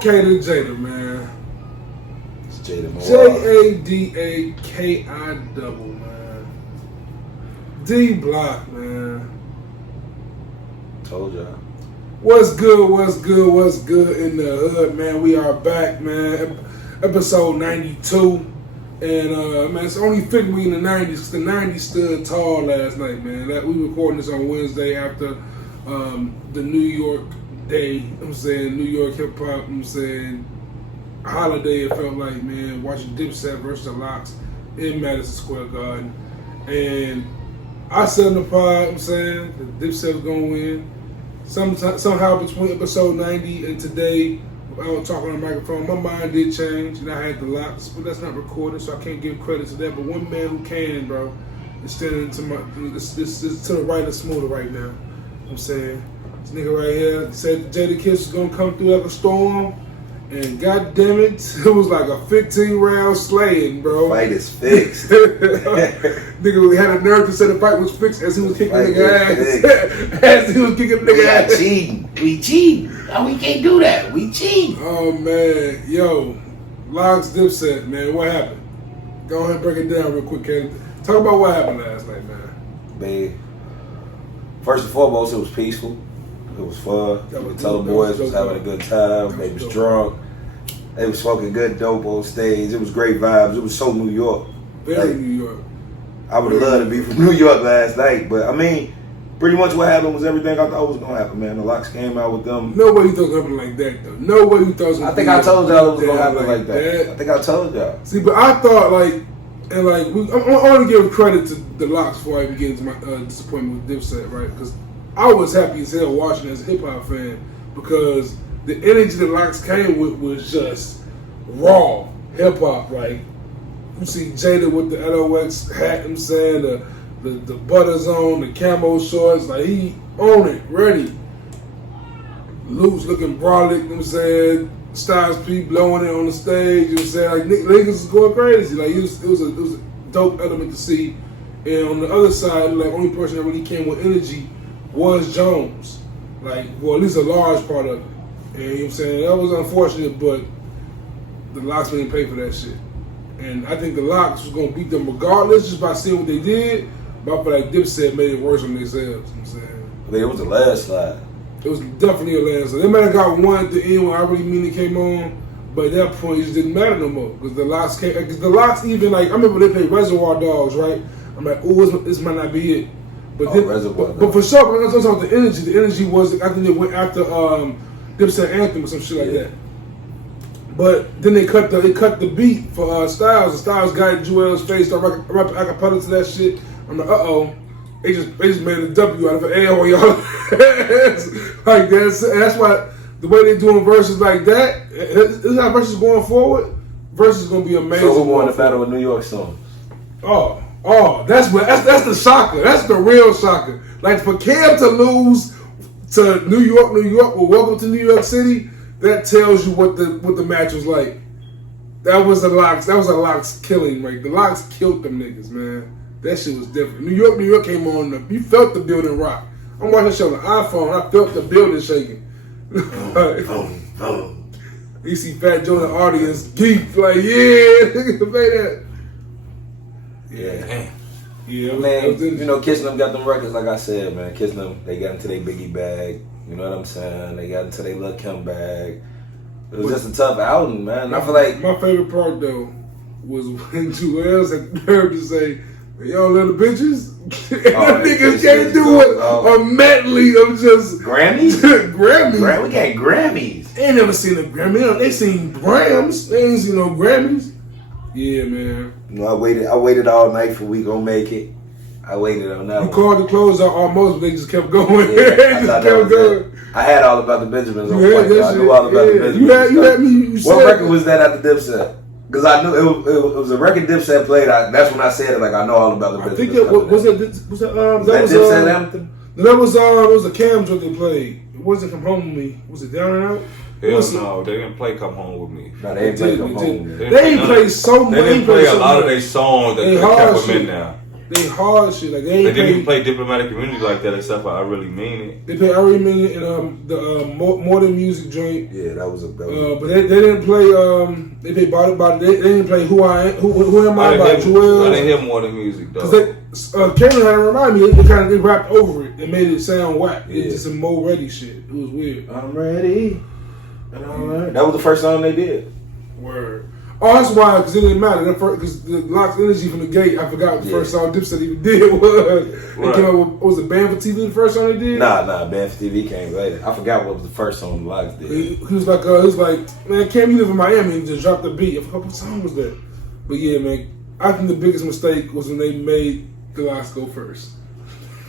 Okay, to Jada, man. It's Jada, man. Jadaki, man. D Block, man. Told y'all. What's good in the hood, man? We are back, man. Episode 92. And, man, it's only fitting we in the 90s because the 90s stood tall last night, man. We recording this on Wednesday after the New York Day, I'm saying, New York hip hop, I'm saying, holiday, it felt like, man, watching Dipset versus the Lox in Madison Square Garden. And I said in the pod, I'm saying, that Dipset was going to win. Somehow between episode 90 and today, I was talking on the microphone, my mind did change, and I had the Lox, but that's not recorded, so I can't give credit to that. But one man who can, bro, is standing to the right of Smooda right now. I'm saying, this nigga right here said Jadakiss was gonna come through like a storm, and god damn it, it was like a 15-round slaying, bro. Fight is fixed. Nigga had a nerve to say the fight was fixed as he was kicking the nigga ass. As he was kicking the nigga ass. We cheating. No, we can't do that. We cheating. Oh man, yo, Lox Dipset, man, what happened? Go ahead and break it down real quick, Ken. Talk about what happened last night, man. Man, first and foremost, it was peaceful. It was fun. The boys was having a good time. They was drunk. They was smoking good dope on stage. It was great vibes. It was so New York. Very New York. I would have loved to be from New York last night, but I mean, pretty much what happened was everything I thought was gonna happen, man. The Lox came out with them. Nobody thought it was gonna happen like that, though. Nobody thought it was gonna I think I told y'all it was gonna happen like that. I think I told y'all. See, but I thought I want to give credit to the Lox before I even get into my disappointment with Dipset, right? Because I was happy as hell watching it as a hip hop fan because the energy that Lox came with was just raw hip hop. Like you see Jada with the LOX hat, I'm saying the butters on, the camo shorts, like he on it, ready. Luke's looking brolic, you know what I'm saying? Styles P blowing it on the stage, you know what I'm saying? Like niggas was going crazy. Like it was a dope element to see. And on the other side, like only person that really came with energy was Jones. Like, well, at least a large part of it. And you know what I'm saying? That was unfortunate, but the Lox didn't pay for that shit. And I think the Lox was gonna beat them regardless just by seeing what they did. But I feel like Dipset made it worse on themselves, you know what I'm saying? I mean, it was a landslide. It was definitely a landslide. They might have got one at the end when I really mean it came on, but at that point it just didn't matter no more. Because the Lox came, because the Lox even like, I remember they played Reservoir Dogs, right? I'm like, ooh, this might not be it. But but for sure, when I was talking about the energy was, I think they went after Dipset Anthem or some shit like that. But then they cut the beat for Styles. And Styles got in Joel's face, started rapping acapella to that shit. I'm like, they just made a W out of an L on y'all. Like that's why the way they doing verses like that, this is how verses going forward. Verses gonna be amazing. So who won the battle with New York songs? Oh, that's the shocker. That's the real shocker. Like for Cam to lose to New York, well, welcome to New York City. That tells you what the match was like. That was a Lox killing. Like the Lox killed them niggas, man. That shit was different. New York came on. You felt the building rock. I'm watching the show on the iPhone. I felt the building shaking. You see Fat Joe in the audience geek like, yeah, nigga, play that. Yeah, man. You know, Kissing Them got them records, like I said, man. Kissing Them, they got into their Biggie bag. You know what I'm saying? They got into their Lil' Kim bag. It was just a tough album, man. I feel like my favorite part though was when Joel's had the nerve to say, "Y'all little bitches," and the niggas can't do it. A medley of just Grammys. Grammys. We got Grammys. They ain't never seen a Grammy. They seen Grams. They ain't seen no Grammys. Yeah, man. No, I waited all night for We Gon' Make It. I waited on that. You called the close out almost, but they just kept going. Yeah, they just kept going. I had All About the Benjamins on point. I knew All About the Benjamins. You had me. What record was that at the Dipset? Because I knew it was a record Dipset played. That's when I said it. Like I know All About the Benjamins. I think it was Dipset anthem. That was it was a Cam joint they played. It wasn't Come Home With Me. Was it Down and Out? Hell no, they didn't play Come Home With Me. No, they didn't play Come Home With Me. They ain't played so much. They didn't play a lot of their songs that kept them in there. They hard shit. Like they didn't even play Diplomatic Community like that, except for I Really Mean It. They played I Really Mean It and the More Than Music joint. Yeah, that was a. But they didn't play. They played Body. They didn't play Who Am I by Joel. I didn't hear More Than Music though. Cameron had to remind me. They rapped over it. They made it sound whack. Yeah. It's just some Mo Ready shit. It was weird. I'm ready. That was the first song they did. Word. Oh, that's why, because it didn't matter. Because the Lox Energy from the gate, I forgot what the first song Dipset even did was. Right. It came up with, was it Band for TV the first song they did? Nah, Band for TV came later. I forgot what was the first song the Lox did. He was like, man, Cam, you live in Miami, and just dropped the beat. I forgot what song was that. But yeah, man, I think the biggest mistake was when they made the Lox go first.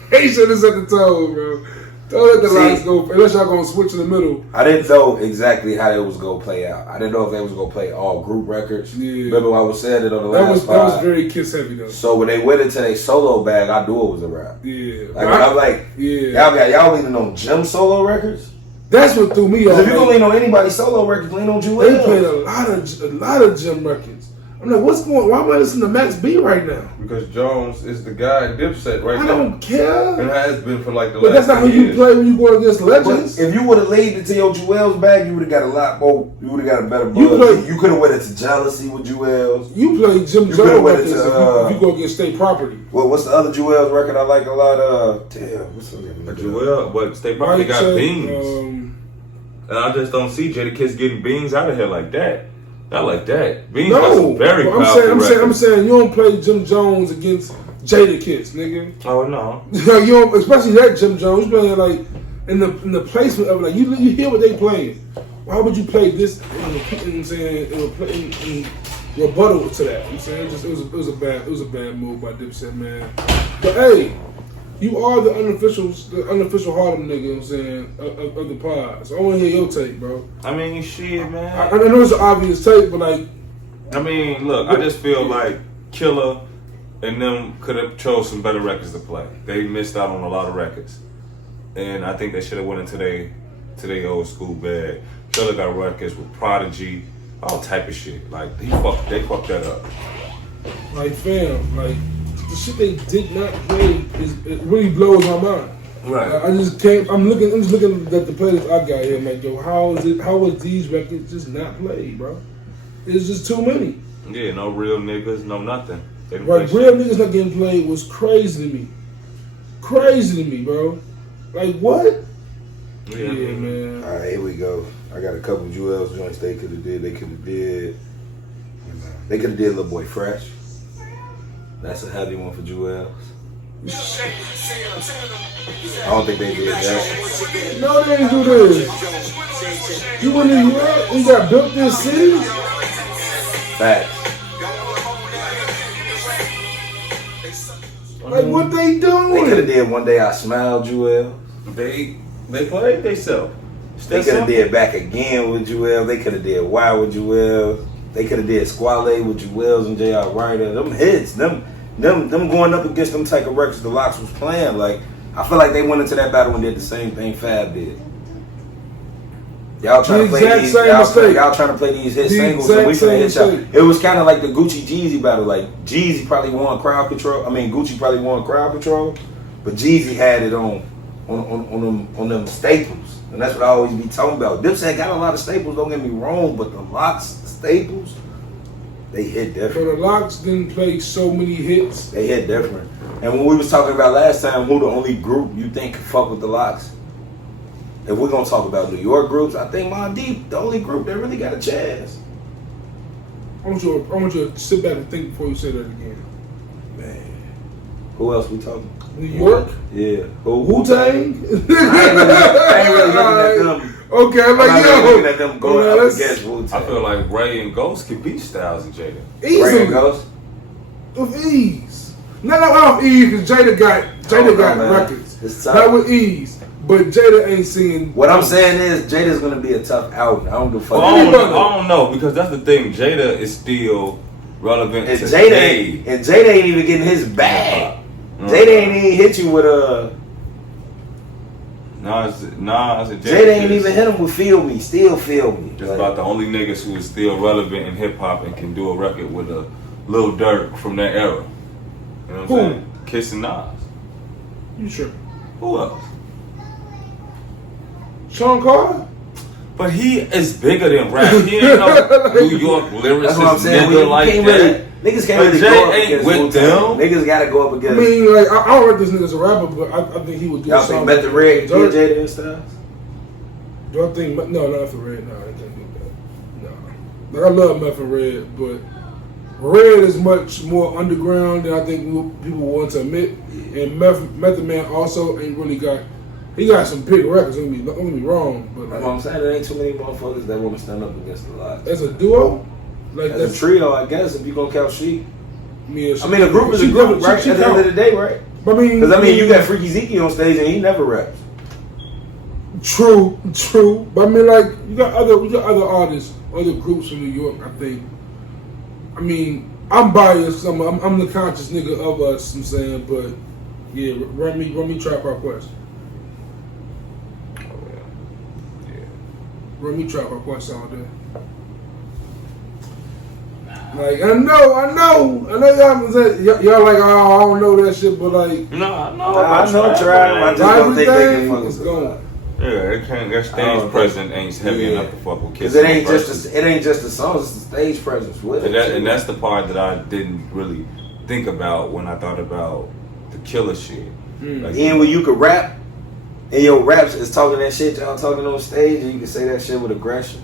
They should have set the tone, bro. Don't let the Lox go, unless y'all gonna switch in the middle. I didn't know exactly how it was gonna play out. I didn't know if they was gonna play all group records. Yeah. Remember I was saying it on the last pod. That was very Kiss heavy though. So when they went into their solo bag, I knew it was a rap. Yeah. Like I'm like, y'all leaning on Jim solo records? That's what threw me off. If you gonna lean on anybody's solo records, lean on Joel. They played a lot of Jim records. I'm like, why am I listening to Max B right now? Because Jones is the guy in Dipset right now. I don't care. It has been for like the last 10 years. But that's not who you play when you go against legends. But if you would have laid it to your Joel's bag, you would have got a lot more. You would have got a better buzz. You could have went into Jealousy with Joel's. You play Jim Jones records if you go against State Property. Well, what's the other Joel's record I like a lot? Damn, what's the other? Joel, but State Property got beans. And I just don't see Jadakiss getting beans out of here like that. Not like that. Beans got some very powerful I'm saying you don't play Jim Jones against Jadakiss, nigga. Oh no. You don't, especially that Jim Jones. You playing like in the placement of like you hear what they playing. Why would you play this in rebuttal to that? I'm saying it was a bad move by Dipset, man. But hey, you are the unofficial Harlem nigga, you know what I'm saying, of the pod. So I want to hear your take, bro. I mean, shit, man. I know it's an obvious take, but like... I mean, look, I just feel like Killer and them could have chose some better records to play. They missed out on a lot of records. And I think they should have went into their old school bag. Killer got records with Prodigy, all type of shit. Like, they fucked that up. Like, fam, like... The shit they did not play it really blows my mind. Right. I just can't. I'm just looking at the players I got here. I'm like, yo, how was these records just not played, bro? It's just too many. Yeah, no real niggas, no nothing. Right, real niggas not getting played was crazy to me. Crazy to me, bro. Like what? Yeah, man. All right, here we go. I got a couple of Joel's joints they could have did. They could have did Lil Boy Fresh. That's a heavy one for Joel's. I don't think they did that. No, they didn't do this. You wouldn't even we got built this city? Facts. Like what they doing? They could have did One Day I Smiled, Joel. They played themselves. They could have did Back Again with Joel. They could have did Why with Joel. They could have did Squale with Joel's and J.R. Ryder. Them hits, them going up against them type of records the Lox was playing. Like, I feel like they went into that battle and did the same thing Fab did. Y'all trying to play these. Y'all trying to play these hit singles and we finna hit y'all. It was kind of like the Gucci Jeezy battle. Like Jeezy probably won crowd control. I mean Gucci probably won crowd control, but Jeezy had it on them staples, and that's what I always be talking about. Dipset got a lot of staples. Don't get me wrong, but the Lox staples, they hit different. So the Lox didn't play so many hits. They hit different. And when we was talking about last time, who the only group you think could fuck with the Lox? If we're gonna talk about New York groups, I think Mon Deep, the only group that really got a chance. I want you to sit back and think before you say that again. Man. Who else we talking? New York? Yeah. Wu-Tang? I ain't really looking at them. Okay, I'm like, really looking at them going up against Wu-Tang. I feel like Ray and Ghost could beat Styles and Jada. Easily. Ray and Ghost? With ease. Not off ease, because Jada got records. It's tough. Not with ease. But Jada ain't seen. What I'm saying is, Jada's gonna be a tough out. I don't give a fuck. Well, I don't know, because that's the thing. Jada is still relevant and today. Jada ain't even getting his bag. Jada ain't even hit you with a. Jada ain't even hit him with "Feel Me," still feel me. Just about the only niggas who is still relevant in hip hop and can do a record with a Lil Durk from that era. You know what I'm saying? Kiss and Nas. You sure? Who else? Sean Carter? But he is bigger than rap. He ain't no New York lyricist. That's what I'm saying. Nigga like that. Niggas can't really go up against with them. Niggas gotta go up against. I mean, like, I don't rate this nigga as a rapper, but I think he would do y'all something. think Met the Red and Jada and stuff? Do I think, no, not for Red. No, I can't do that. No. Like, I love Meth and Red, but Red is much more underground than I think people want to admit. And Method Man also ain't really got. He got some big records. Don't get me wrong, but That's what I'm saying. There ain't too many motherfuckers that want to stand up against the Lox. As a duo, like as a trio, I guess. If you gonna count Sheik. I mean, a group is a group, right? At the end of the day, right? I mean, because you got Freaky Zeke on stage and he never raps. True. But I mean, like, you got other artists, other groups from New York. I think. I mean, I'm biased. I'm the conscious nigga of us. I'm saying, but yeah, run me Trap Our Quest. Run me Trap Our Quest all day. Like, I know y'all like, oh, I don't know that shit, but like, no, I know Trap. I just don't think they can fuck with going. Yeah, it can't. Their stage presence ain't heavy enough to fuck with kids. It ain't just the songs; it's the stage presence with it. And that's the part that I didn't really think about when I thought about the killer shit. Like, and when you could rap, and your raps is talking that shit y'all talking on stage, and you can say that shit with aggression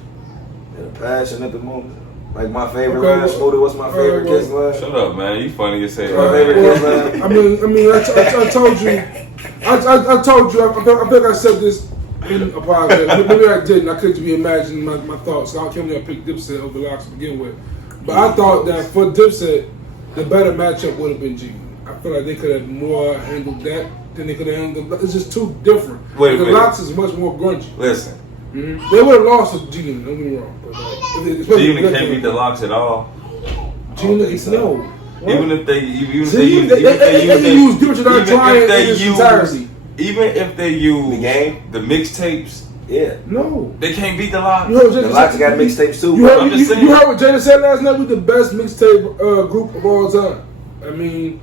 and a passion at the moment. Like my favorite line, Smooda, what's my favorite kiss line? Shut up, man. You funny as hell. My favorite kiss line. I mean, I told you. I told you. I think I said this in a podcast. Maybe I didn't. I couldn't be imagining my thoughts. So I came here and picked Dipset over Lox to begin with. But I thought that for Dipset, the better matchup would have been G. I feel like they could have more handled that than they could have handled. It's just too different. Wait a minute. Lox is much more grungy. Listen. Mm-hmm. They would have lost to G. Don't get me wrong. G can't beat the Lox at all. G no. Even if they use the game, the mixtapes, yeah, no, they can't beat the Lox. The Lox got mixtapes too. You heard what Jada said last night? We the best mixtape group of all time. I mean,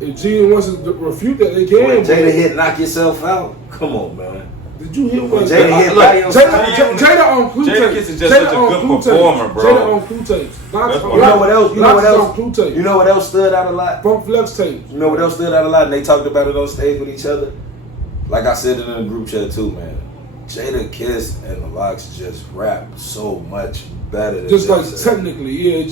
if G wants to refute that, they can. When Jada hit "Knock Yourself Out," come on, man. Did you hear what Jada hit? Jada on Clue tapes. Jadakiss is just such a good performer, bro. Jada on Clue tapes. You know what else? You know what else stood out a lot? Funk Flex tapes. You know what else stood out a lot? And they talked about it on stage with each other. Like I said it in a group chat too, man. Jadakiss and the Lox just rap so much better than just Dipset. Like technically, yeah.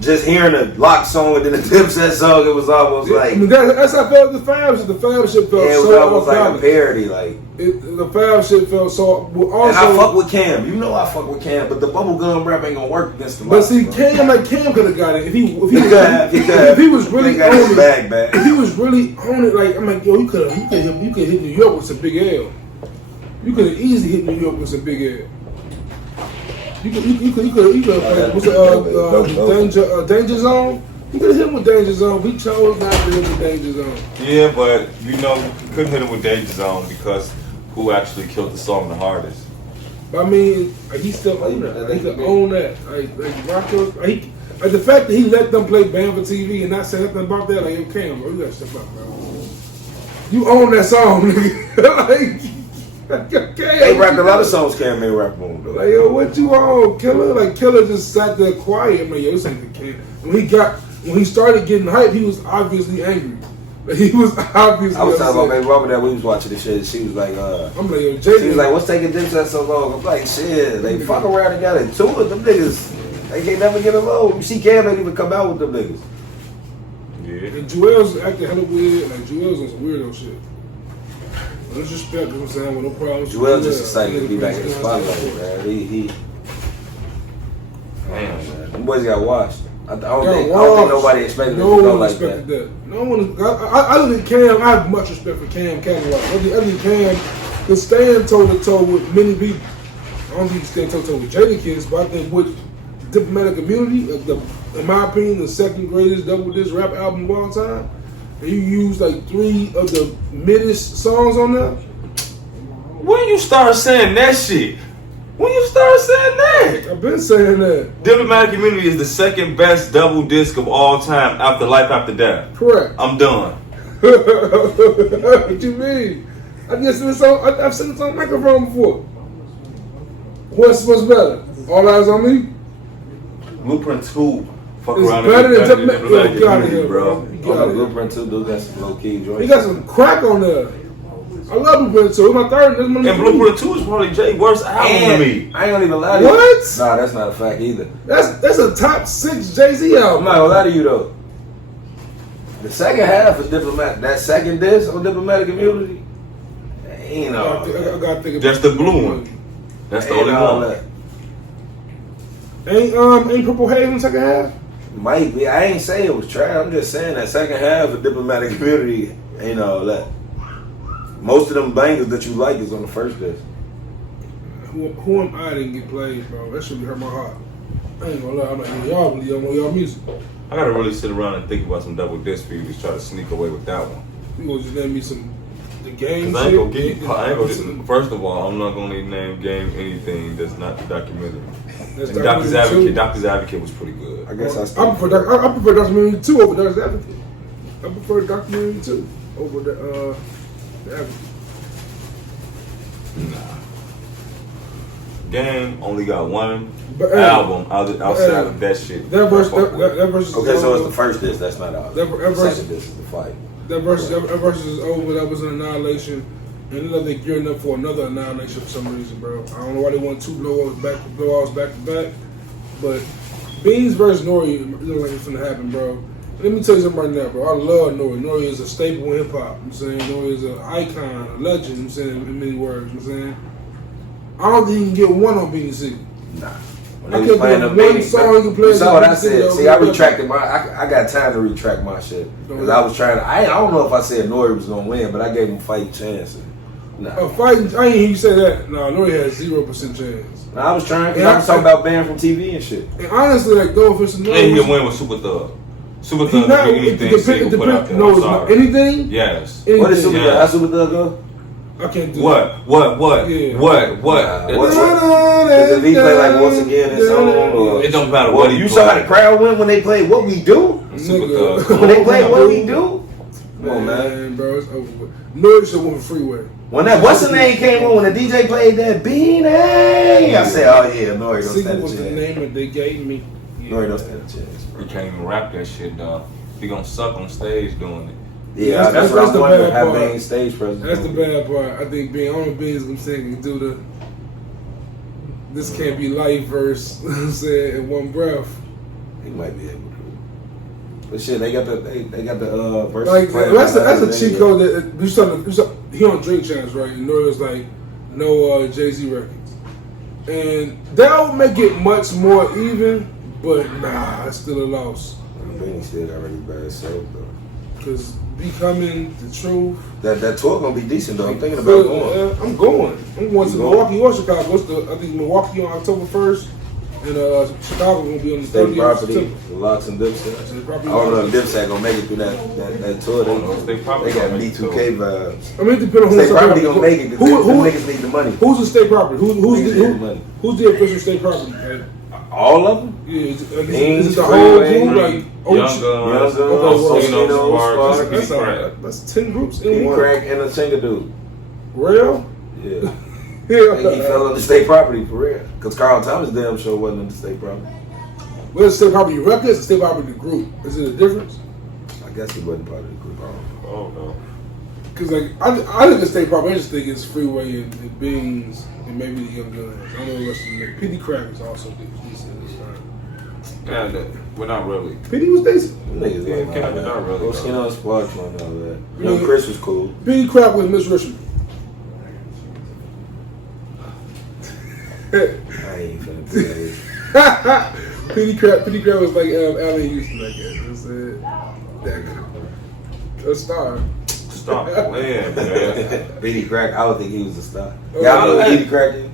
Just hearing a Lox song and then a Dipset song, it was almost like. I mean, that's how I felt the Fab shit. The Fab shit felt it was so almost like a parody, like. The Fab shit felt so. Also, and I fuck with Cam. You know I fuck with Cam, but the bubblegum rap ain't gonna work against the But Lox. see, Cam could have got it if he was really got his bag back. If he was really on it, like I'm like, yo, you could hit New York with some big L. You could have easily hit New York with some big L. You could Danger Zone. You could have hit him with Danger Zone. We chose not to hit him with Danger Zone. Yeah, but you couldn't hit him with Danger Zone because who actually killed the song the hardest? But I mean, he still own that. He could own that. Like Rocco, like the fact that he let them play Bam for TV and not say nothing about that. Like, yo, Cam, bro, you gotta step up, bro. You own that song, nigga. They rapped a lot of songs Cam made rap on. Like, yo, what you on, Killer? Like, Killer just sat there quiet. I'm like, yo, this ain't the Cam. When he started getting hype, he was obviously angry. Like, he was obviously I was upset. talking about baby Robert that we was watching this shit. She was like, I'm like, yo, Jada. She was like, what's taking Dipset so long? I'm like, shit, they fuck around together. Two of them niggas They can't never get along. You see Cam ain't even come out with them niggas. Yeah. And Joel's acting hella weird. Like, Joel's on some weirdo shit. No disrespect, you know what I'm saying? With no problems. Joel's just excited to be back in the spotlight, man. He Man. them boys got washed. I don't think nobody expected him to go like that. No one. Other than Cam, I have much respect for Cam Cameron. Other than Cam, can stand toe to toe with many people. I don't think he can stand toe to toe with Jadakiss, but I think with the Diplomatic Community, in my opinion, the second greatest double disc rap album of all time. And you use like 3 of the middest songs on there. When you start saying that shit? When you start saying that? I've been saying that. Diplomatic Community is the second best double disc of all time after Life After Death. Correct. I'm done. What you mean? I've seen this on microphone before. What's better? All Eyes on Me? Blueprint 2. Fuck It's around better and than get Diplomatic Diplomatic Community, bro. Blueprint 2 do got some low key joints. He got some crack on there. I love Blueprint 2. It's my third. And Blueprint 2 is probably Jay's worst album to me. I ain't gonna even lie to you. What? Nah, that's not a fact either. That's a top 6 Jay-Z I'm album. not gonna lie to you though. The second half of Diplomatic, that second disc on Diplomatic Community, ain't all I gotta think about That's the blue one. That's the only all one. that. Ain't Purple Haze in the second half? Might be. I ain't saying it was trash. I'm just saying that second half of Diplomatic Community ain't all that. Most of them bangers that you like is on the first disc. Who am I didn't get played, bro? That should hurt my heart. I ain't gonna lie. I'm like, y'all really don't know y'all music. I gotta really sit around and think about some double disc for you to try to sneak away with that one. You gonna just name me the game Cause I shit? ain't gonna get. I ain't gonna. First of all, I'm not gonna name game anything that's not the documentary. And Doctor's Advocate. Doctor's Advocate was pretty good. I guess I prefer documentary 2 over Doctor's Advocate. I prefer documentary 2 over the Advocate. Nah. Game only got one But, album outside of that shit. That verse is Okay, so it's over. the first disc. That's not ours. That The verse- second disc is the fight. That verse is over. That was an annihilation. And it looked like they're gearing up for another annihilation for some reason, bro. I don't know why they want 2 blowouts back to back. But Beans versus Nori, it looks like it's gonna happen, bro. Let me tell you something right now, bro. I love Nori. Nori is a staple in hip hop. I'm saying Nori is an icon, a legend. I'm saying in many words. I'm saying I don't think he can get one on Beanie City. Nah. When I they can't playing think of them one babies, song you can play. you saw what I said. against See, I the- retracted my. I got time to retract my shit because I was trying to. I don't know if I said Nori was gonna win, but I gave him a fight chance. Nah. A fighting, I ain't hear you say that. No, Nori has 0% chance. Nah, I was trying. Cause Yeah, I was talking about banning from TV and shit. And honestly, like, no offense to And he Nori. can win with Super Thug. Super He Thug not- can do anything Sigel put out there. No, I'm it's not. sorry. Anything? Yes. Anything. What is Super Thug? Yeah. How Super Thug go? I can't do What? that. Yeah. What? Does he play like Once Again his song? Or It don't matter what what he you saw how the crowd went when they played What We Do? Super Nigga. Thug. When they played What We Do? Come on, man. Man, bro, it's over with. Nori should win Freeway. When that What's the Name came on, when the DJ played that Beanie, I said, oh yeah, Nori don't Sigel stand a was the chance. name that they gave me. Nori don't stand a chance. He can't even rap that shit, dog. He gonna suck on stage doing it. Yeah, that's That's what I'm the wondering. bad How part. main stage presence. That's the bad part. I think being on Beans, I'm saying, can do the. This can't be life verse. I'm saying in one breath. He might be able to. But shit, they got the verse. Like that's a cheat code that do something. He on Drink Chance, right? And Nori was like, no Jay-Z records, and that would make it much more even. But nah, it's still a loss. Beanie still got really bad soul though. Cause Becoming the Truth. That tour gonna be decent though. I'm thinking about going. I'm going. I'm going to You Milwaukee or Chicago. I think Milwaukee on October 1st, and Chicago gonna be on the State 30th. property, September. the Lox and Dipset. State I property. don't know if Dipset gonna make it through that tour. State property They got gonna make it B2K vibes. I mean, it depends on State who's property gonna make it because them niggas need the money. Who's the state property? Niggas need the money. Who's the official state property? Like, All of them? yeah, is Beans, it the whole Freeway, group? Like, Young Ochi? Guns, Okay, Sparks, That's, Kitty Crack. that's 10 groups in Kitty one. Crack and a Chinga dude. Real? Yeah. Yeah. I think he fell on the state property for real. Because Carl Thomas damn sure wasn't in the state property. Well, it's state property records, it's state property group. Is it a difference? I guess he wasn't part of the group. I don't know. Oh no. Because like I think it's state property. I just think it's Freeway and Beans and maybe the Young Guns. I don't know the rest of them. Kitty Crack is also decent this time. Yeah, but not really. P.D. was decent. Niggas Yeah, like Kendrick not really. Go skin on Sparks on all that. Yeah. Young Chris was cool. P.D. Crap with Miss Richmond. I ain't finna play that. P.D. Crab was like Allen Houston, I guess. That's it. That a star. Stop playing, man. P.D. Crack, I don't think he was a star. Oh, Y'all know hey. P.D. Crack is?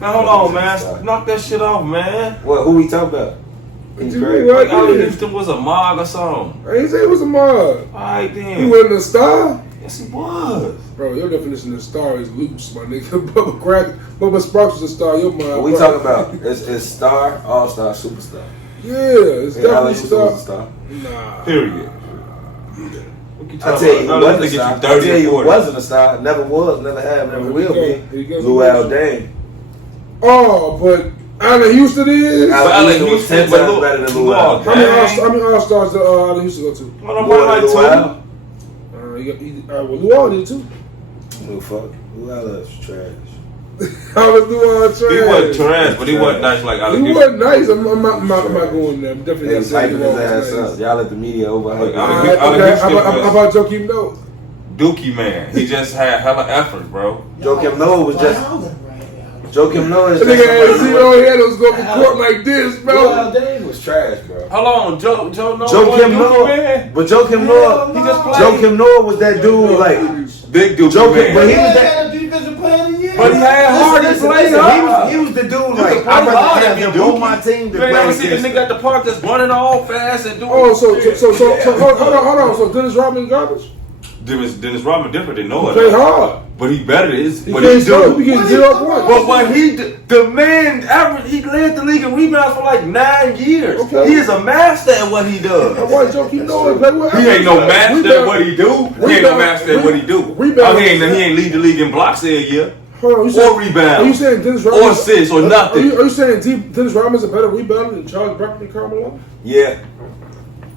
Now hold on, man. Knock that shit off, man. What? Who we talking about? What P.D. you Crack. mean, Like what? Allen Houston was a mog or something. I didn't say it was a mod. Alright He then. wasn't a star? Yes, he was. Bro, your definition of star is loose, my nigga. Bubba Sparks was a star. Your mind. What we talking about? It's star, all-star, superstar. Yeah, it's Yeah, Allen definitely Houston star. was a star. Nah. Period. What you I talking tell you, he about? No, wasn't they a get star. you I tell 30 you, or he 40. wasn't a star. Never was, never have, never will Here be. he goes. Luau Dane. Oh, but Allen Houston is? Allen Allen Houston was Houston, 10 but times look, better than Luau Luau. How many All-Stars did Allen Houston go to? Well, I'm More like than two. Luau. Well, Luau did too. No fuck. Luau is trash. How was Luau trash? He wasn't trash, but he wasn't nice like Allen He Houston. wasn't nice. I'm not going there. I'm definitely They not was saying hyping Luau his was ass nice. up. Y'all let the media overhype him. Allen Okay, Houston how about Joakim Noah? Dookie man. He just had hella effort, bro. Joakim Noah was just. Joakim Noah is That just. nigga had somebody- zero head was going to court like this, bro. Luau Dane was trash, bro. Hold on, Joe Noah. Joakim wasn't Dookie Noah, man. but Joakim Noah, he just played. Joakim Noah was that dude like Big Dookie Joakim, man. but he was that. But he had hard to play hard. He was the dude You like can play I'd rather hard have if him you on my team to You ain't play never see the against nigga at the park that's running all fast and doing. Oh, so hold on. So Dennis Rodman garbage? Dennis Rodman different than Noah. Play hard. But he better is He what can't he start. He do. getting 0 points. But what he the man average, he led the league in rebounds for like 9 years. Okay. He is a master at what he does. Why Joakim Noah play well? He ain't no master at what he do. He ain't no master at what he do. Rebound. He ain't lead the league in blocks a year. Hold on, you saying, Or rebound. Are you saying Dennis Rodman? Or assists or nothing. Are you saying Dennis Rodman's a better rebounder than Charles Barkley and Karl Malone? Yeah.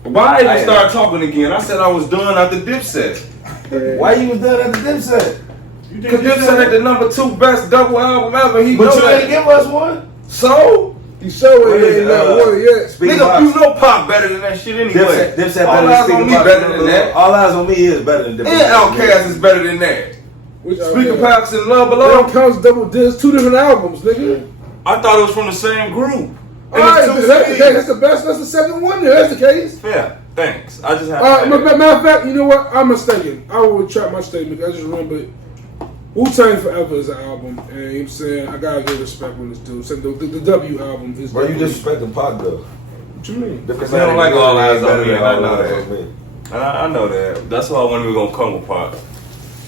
Why I even start talking again? I said I was done after Dipset. Why you was done at the Dipset? Because Dipset had the #2 best double album ever. He But know you that. ain't give us one. So? He showed What it is ain't it, not one yet. Speaking Nigga, about you know Pop better than that shit anyway. Dipset All better eyes than on me Speaking better than that. All eyes on me is better than Dipset. And Outkast is better than that. Speaking Outkast? Pops and Love They Below. don't count as double discs. 2 different albums, nigga. I thought it was from the same group. All right, that's the case. That's the best. That's the second one. There. That's the case. Fair. Thanks. I just have Matter of fact, you know what? I'm mistaken. I will retract my statement. I just remembered Wu-Tang Forever is an album, and you know what I'm saying, I gotta give respect when it's due. So the W album is. Bro, you disrespecting Pac though. What you mean? Because I don't like All Eyes on Me, and I know All Eyes that. on Me. I know that. That's why when we gonna come with Pop.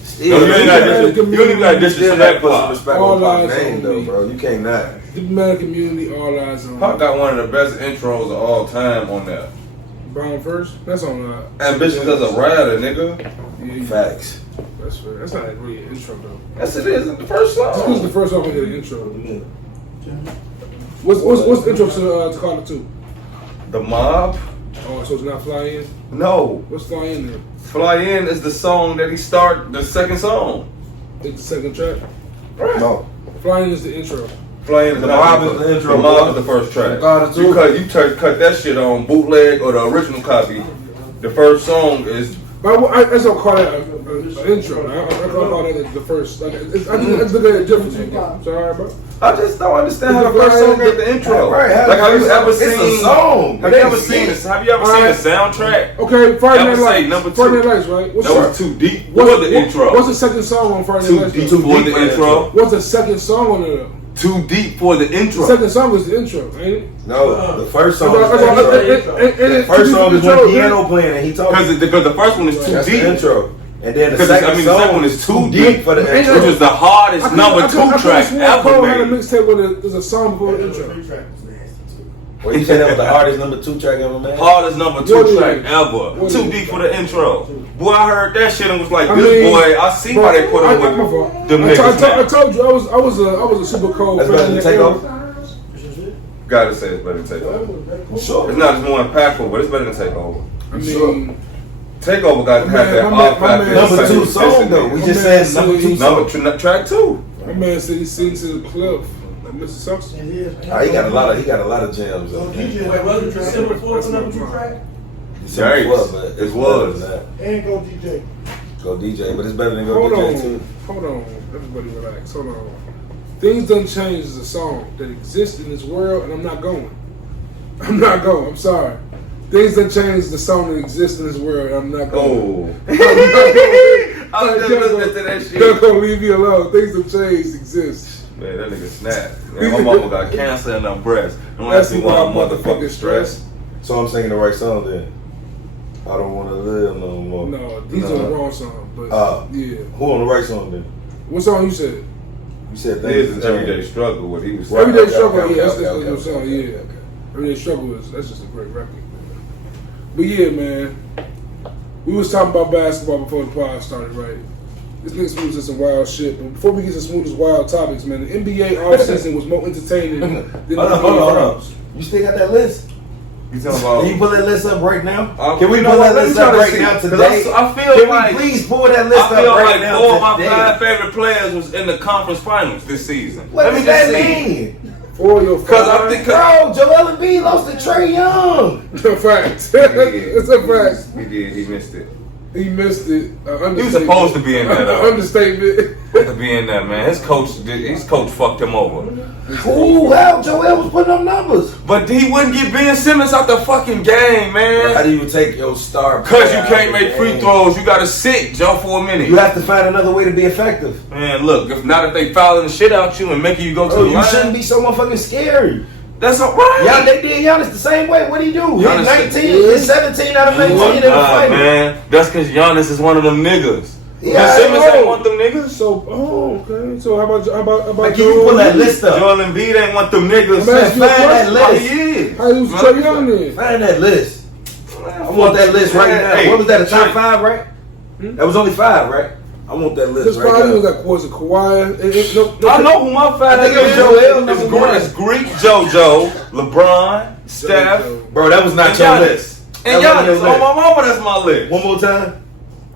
Still, No, you ain't got Still disrespect that put some Pop. respect All on eyes Pac's name on though, me. bro. You can't not. Diplomatic Community, All Eyes on Pop Me. got one of the best intros of all time on that. Brown first. That's on. Ambitions as a rider, nigga. Yeah, Facts. That's fair. That's not really an intro though. Yes, it is. It's the first Just because song. the first song we get an intro. What's the intro to Carter 2? The Mob? Oh, so it's not Fly In? No. What's Fly In there? Fly In is the song that he start the second song. It's the second track. No. Fly In is the intro. Fly In is The not Mob is the intro. The Mob is the first track. Carter two. You cut that shit on bootleg or the original copy. The first song is But I just don't call that an intro. I call that the first. Like, I just look at it differently. Sorry, bro. I just don't understand how the first song got the intro. Right, Like, have you ever it's seen? a song. Have you ever seen this? Have you ever seen the soundtrack? Okay, Friday Night Ever say Lights. number two? Friday Night Lights, right? What's That was too deep for the intro. What's the second song on Friday Too Night Lights? deep though? for the intro. What's the second song on it? Too deep for the The intro. second song is the intro, ain't it? No, the first song is the intro. The First song is when piano playing and he talking. Because the first one is too That's deep. the intro. And then the Because second the song second one is too deep for the Ain't intro. Which was the hardest number 2 track ever Cole had a made. mixtape where there's a song before the intro. Well, you said that was the hardest number 2 track ever made? Hardest number 2 What track is it? ever. What Too is it? deep for the intro. Boy, I heard that shit and was like, I this mean, boy, I see why they put him my with fault. them I niggas. told you I was a super cold That's fan. better than in that era. Takeover? Gotta say it's better than Takeover. Sure. It's not as more impactful, but it's better than Takeover. I mean, Takeover got to have that My odd man- factor. Number 2 song though. We My just man said number said 2 he- song. Number track 2. my man said he seen to the cliff. Mr. Sucks. It is. He got a lot of gems. Wait, wasn't December 4th the number 2 track? December 4th, but it was. And Go DJ. Go DJ, but it's better than Go Hold DJ on. too. Hold on. Everybody relax. Hold on. Things Done Changed is a song that exists in this world, and I'm not going. I'm sorry. Things Done Changed is the song that exists in this world, and I'm not going. Oh. I was just listening to that shit. They're gonna leave me alone. Things Done Changed exist. Man, that nigga snapped. Man, my mama got cancer in her breast. Don't That's ask me why why I'm I'm motherfucking stressed. So I'm singing the right song then. I don't want to live no more. No, these are the wrong song. But yeah. Who on the right song then? What song you said? You said This is Everyday Struggle. What he was saying. Everyday Struggle. Yeah, that's okay, the song. Yeah. Everyday Struggle that's just a great record. But yeah, man. We was talking about basketball before the pod started, right? This nigga Smooda said some wild shit. But before we get to Smooda's wild topics, man, the NBA offseason was more entertaining than the Hold on. You still got that list? You talking about? Can you pull that list up right now? Can we pull that let me list try up to right see, now 'cause today? I feel Can like we please pull that list I feel up right like now 4 of my today? 5 favorite players was in the conference finals this season. What Let does me that just see. mean? For your Because I five. think Bro, Joel Embiid lost to Trae Young. It's a fact. It's a fact. He did. He missed it. He missed it. He was supposed to be in that. Understatement. Had to be in that, man. His coach fucked him over. Ooh, wow, Joel was putting up numbers. But he wouldn't get Ben Simmons out the fucking game, man. How do you take your star? Because you can't make free throws. You got to sit, Joe, for a minute. You have to find another way to be effective. Man, look, if not if they fouling the shit out you and making you go to the You line, shouldn't be so motherfucking scary. that's all right. Y'all, they did Giannis the same way. What he do? Giannis He 19, he's 17 out of 19 in the final. Man, that's because Giannis is one of them niggas. Yeah, Ben Simmons I know. ain't one of them niggas. So, okay. So how about Like, can you pull that list up? Joel Embiid ain't one of them niggas. I'm asking you a Find that question. list. He is. How you was Trae Young then? Find that list. I want that list right now. Hey, What was that? A top Trey. 5, right? That was only 5, right? I want that list This right probably was now. like, was it Kawhi? I know who my fan I think is. it was Joel, number one. It's Greek JoJo, LeBron, Steph, Bro, that was not and your Giannis. list. And That wasn't Giannis. your On list. my mama, that's my list. One more time.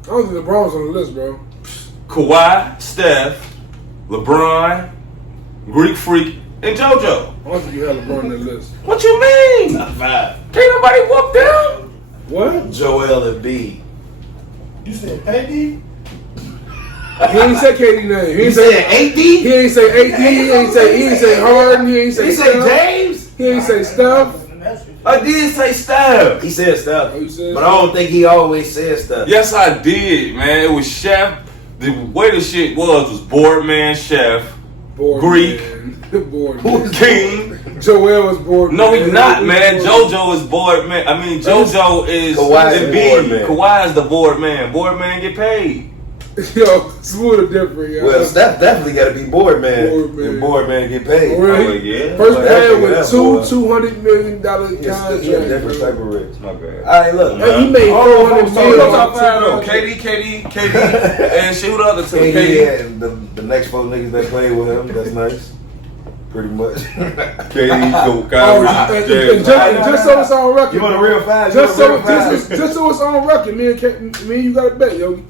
I don't think LeBron was on the list, bro. Kawhi, Steph, LeBron, Greek Freak, and JoJo. I don't think you had LeBron on that list. What you mean? Top 5. Can't nobody whoop them. What? Joel Embiid. You said AD? He ain't say KD name. He You ain't said say AD? He ain't say AD. He ain't say Harden. He ain't say He said Steph. James? He ain't say Steph. I did say Steph. He said stuff. Oh, you said But I don't think he always said stuff. Yes, I did, man. It was Chef. The way the shit was Boardman, Chef, Board Greek. man. Board Who man. is King. Joel was bored. No, he's not, man. JoJo is board man. I mean, JoJo is Kawhi is Embiid. board man. Kawhi is the board man. Board man get paid. Yo, Smooda different, yo. Well, Steph definitely got to be board man. Board man. And board man get paid. For real, Oh, he- yeah. First Well, paid that with nigga, boy. $200 million Yes, contract. he a different type of rich. My bad. All right, look. And he made Hold on, 400 folks, Who million. the hold on. top five though? KD, and shit. Who the other two? KD KD, and the next 4 niggas that play with him, that's nice. Pretty much. KD, Oh, and just so it's on record. You want a real 5? Just so it's on record. Me and you got to bet, Yogi.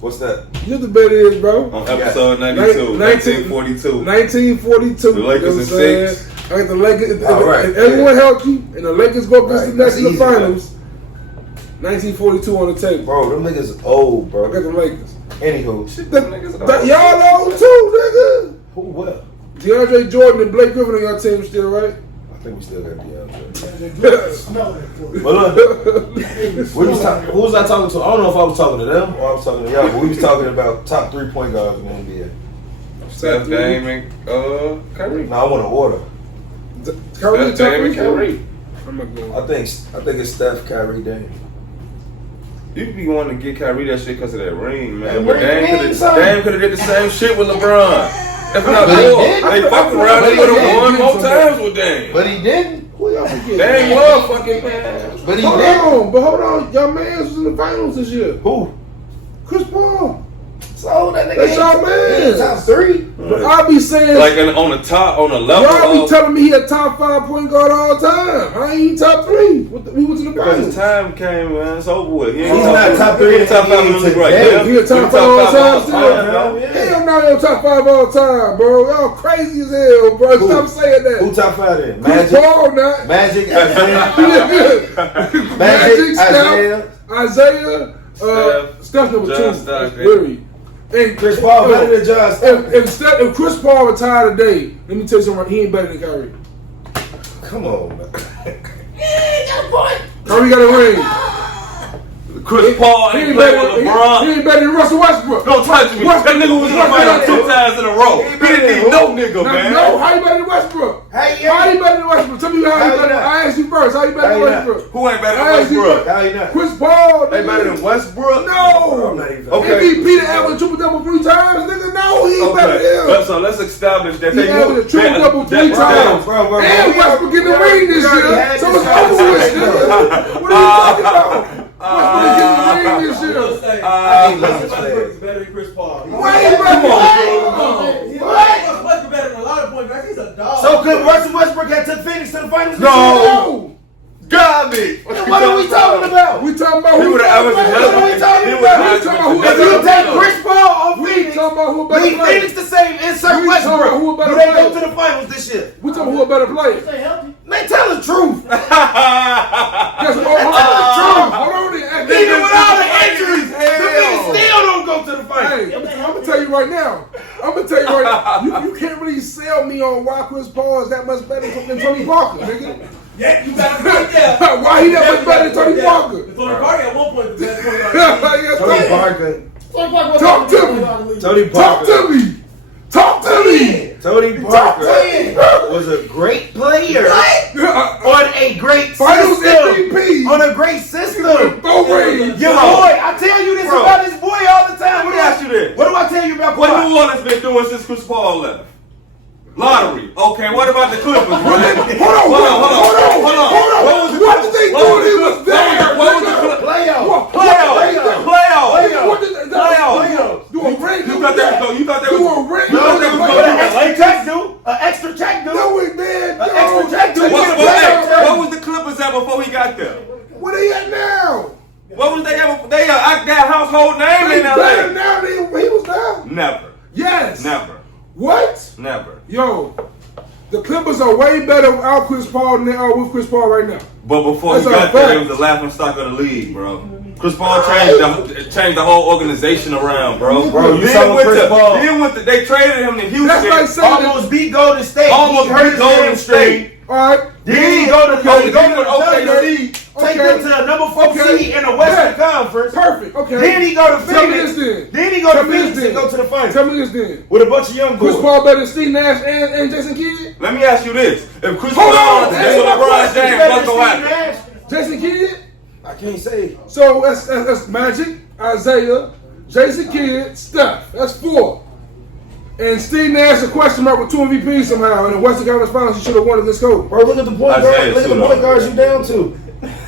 What's that? You the bet is, bro. on episode 92, 1942. 1942. The Lakers in 6. I got the Lakers. All right, If everyone healthy and the Lakers go against the Right, Nets in the that's easy, finals, 1942 on the table. Bro, them niggas old, I bro. got the Lakers. Anywho. Y'all old too, Who what? nigga. DeAndre Jordan and Blake Griffin on your team still, right? I think we still got DeAndre. Smell it for you. But look, who was I talking to? I don't know if I was talking to them or I was talking to y'all, but we was talking about top 3 point guards in the NBA. Steph, Dame, and Kyrie. No, I want to order. Kyrie, Steph, Dame, and Kyrie. I'm not going. I think it's Steph, Kyrie, Dame. You be wanting to get Kyrie that shit because of that ring, man. Hey, But ring Dame means something. could have did the same shit with LeBron. If not But he more, did. they fuck around. They would have won more times with Dame. But he didn't. Who y'all forget? Dame was fucking man. But he Hold didn't. on. Y'all man was in the finals this year. Who? Chris Paul. So that nigga That's ain't- y'all man. he ain't top 3. But I be saying, Like on the level y'all be of telling me he a top 5 point guard all time. I ain't top 3. We went to the because his finals. time came, man. It's over with. He's not top 3 in the top 5 in the league right now. He a top 5 all time still? Yeah. Hell no, he top 5 all time, bro. Y'all crazy as hell, bro. Stop saying that. Who top 5 then? Chris Paul, not. Magic, Magic, Steph, Isaiah, Steph number 2. Really. And Chris Paul better than John Stockton. If Chris Paul retired today, let me tell you something, he ain't better than Kyrie. Come on, man. Kyrie got a ring. Chris Paul ain't playing with LeBron. He ain't better than Russell Westbrook. Don't touch me. That nigga was in the final 2 times in a row. He didn't need no nigga, man. No, how you better than Westbrook? How you better than Westbrook? Tell me how you better. I asked you first. How you better than Westbrook? Who ain't better than Westbrook? How you not? Chris Paul. They better than Westbrook? No. Okay. MVP to average triple-double 3 times, nigga. No, he ain't better than him. So let's establish that He averaged a triple-double 3 times. And Westbrook getting the ring this year. So it's over with, nigga. What are you talking about? Westbrook getting the ring this year. Westbrook is better than Chris Paul. Way better. Westbrook better than a lot of point guards. He's a dog. So could Russell Westbrook have took Phoenix to the finals? No. Garbage. What are we talking about? We talking about He who would have averaged What are we talking about? If you take Chris Paul on We Phoenix, talking about who a better leave player. Phoenix the same, insert We talking about who a Westbrook. better Do they player. go to the finals this year? We talking about who a better player. Stay healthy. Man, tell the truth. Yes, hold on. Even with all the injuries, the niggas still don't go to the finals. Hey, I'm gonna tell you right now. You can't really sell me on why Chris Paul is that much better than Tony Parker, nigga. Yeah, you got to put that. Why he that much better than Tony Parker? Tony Parker at one point was the best point guard. Tony Parker. Talk to me. Tony Talk Parker. to me. Talk to me. Tony Parker was a great player on a great Finals system. MVP. On a great system. 4 rings. Your boy, I tell you this about his boy all the time. Let me ask you this. What do I tell you about What Kawhi? New Orleans been doing since Chris Paul left? Lottery. Okay, what about the Clippers? Hold on. What was the What did they do when he was there? What was the Clippers? Playoffs. Playoffs. Do a ring. You thought that was Do a ring. No, an extra check, dude. An extra check, dude. No, we did. An extra check, dude. What was the Clippers at before he got there? Where they at now? What was they at? They that household name They in better LA. now than he was there. Never. Yes. Never. What? Never. Yo, the Clippers are way better without Chris Paul than they are with Chris Paul right now. But before That's he a got there, fact. he was the laughing stock of the league, bro. Chris Paul changed the whole organization around, bro. Bro, you saw Chris Paul. They traded him to Houston. That's like saying Almost beat Golden State. Almost He hurt beat his Golden hamstring. all right. Then he go to OKC. Take them to the number 4 seed in the Western Conference. Perfect. Okay. Then he go to Tell me Phoenix. this then. Then he go Tell to me Phoenix this and then. go to the finals Tell me this then. with a bunch of young Chris boys. Paul better than Steve Nash and Jason Kidd? Let me ask you this: if Chris Hold Paul on. today with LeBron James, what's gonna happen? Jason Kidd? I can't say. So that's Magic, Isaiah, Jason Kidd, Steph. That's 4. And Steve Nash a question mark with 2 MVPs somehow. In the Western Conference Finals, he should have won against Kobe. Bro, look at the point guard. Look at the point guards you down to.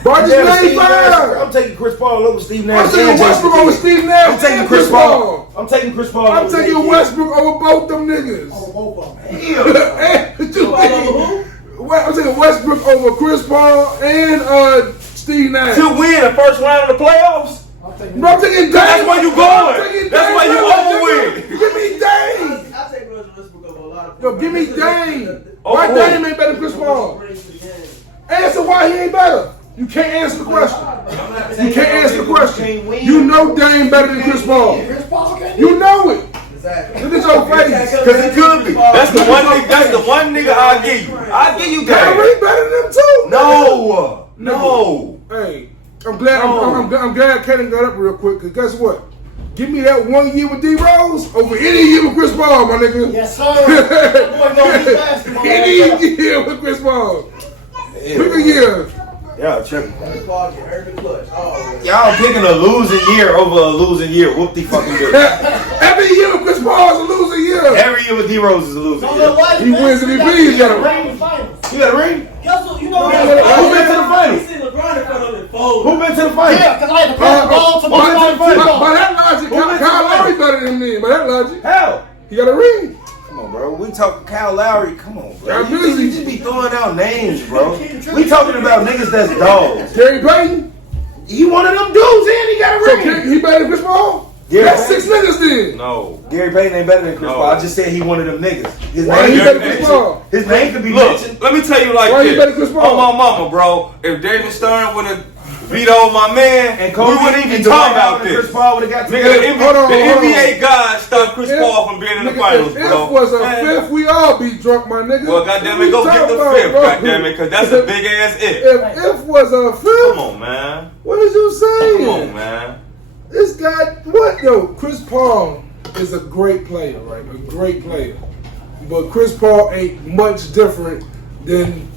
Bro, I just Yeah, named Steve Nash. 5. I'm taking Chris Paul over Steve I'm Nash. taking and Westbrook Jason over Kidd. Steve Nash. I'm taking and Chris Paul. I'm taking Chris Paul. I'm over taking Steve Westbrook over both them niggas. Both of them. I'm taking Westbrook over Chris Paul and Steve Nash. To win the first round of the playoffs. Bro, I'm taking Dame. That's where you going. I'm taking That's Dame. why you overwin. Give me Dame. I take Westbrook over a lot of Yo, give me Dame. Oh, Why who? Dame ain't better than Chris Paul? Answer why he ain't better. You can't answer the question. You can't answer the question. You know Dame better than Chris Paul. You know it. Exactly. Look at your face. Cause he could be. That's the one nigga. That's the one nigga I'll give you. I'll give you that. Kyrie better than them too. No. Hey, I'm glad. I'm glad Kaden got up real quick. Cause guess what? Give me that 1 year with D Rose over any year with Chris Paul, my nigga. Yes, sir. That boy knows his basketball. Any year with Chris Paul. Pick a year. Y'all tripping. Chris Paul get hurt in the clutch. Oh, Y'all picking a losing year over a losing year. Whoop the fucking do. Every year with Chris Paul is a losing year. Every year with D Rose is a losing year. He wins MVP. He got a ring. You got a ring? you know Who been to the finals? He seen LeBron in front of him fold. Who been to the finals? Yeah, because I had to pass the ball to By that logic, Kyle Lowry better than me. By that logic, How? he got a ring. Come on, bro. We talking Kyle Lowry. Come on, bro. Y'all You just be throwing out names, bro. We talking about niggas that's dogs. Gary Payton. He one of them dudes, and he got a So ring. he better than Chris Paul? Yeah, That's 6 niggas then. No. Gary Payton ain't better than Chris No. Paul. I just said he one of them niggas. His Why he name, better than Chris Paul? his name could be Look, mentioned. let me tell you like Why you this. better Chris Paul? On my mama, bro. If David Stern would have vetoed my man, And we Kobe wouldn't even and talk Dwight about Howard and Chris this. Paul would have got Nigga, together. Hold on, the hold on. NBA guys stopped Chris Paul from being in the finals, If bro. was a Man. fifth, we all be drunk, my nigga. Well, goddamn it, go What get you the talking fifth, about, bro? goddamn it, because that's a big ass if. If was a fifth, Come on, man. what is you saying? Come on, man. This guy, what? Yo, Chris Paul is a great player, right? A great player. But Chris Paul ain't much different than.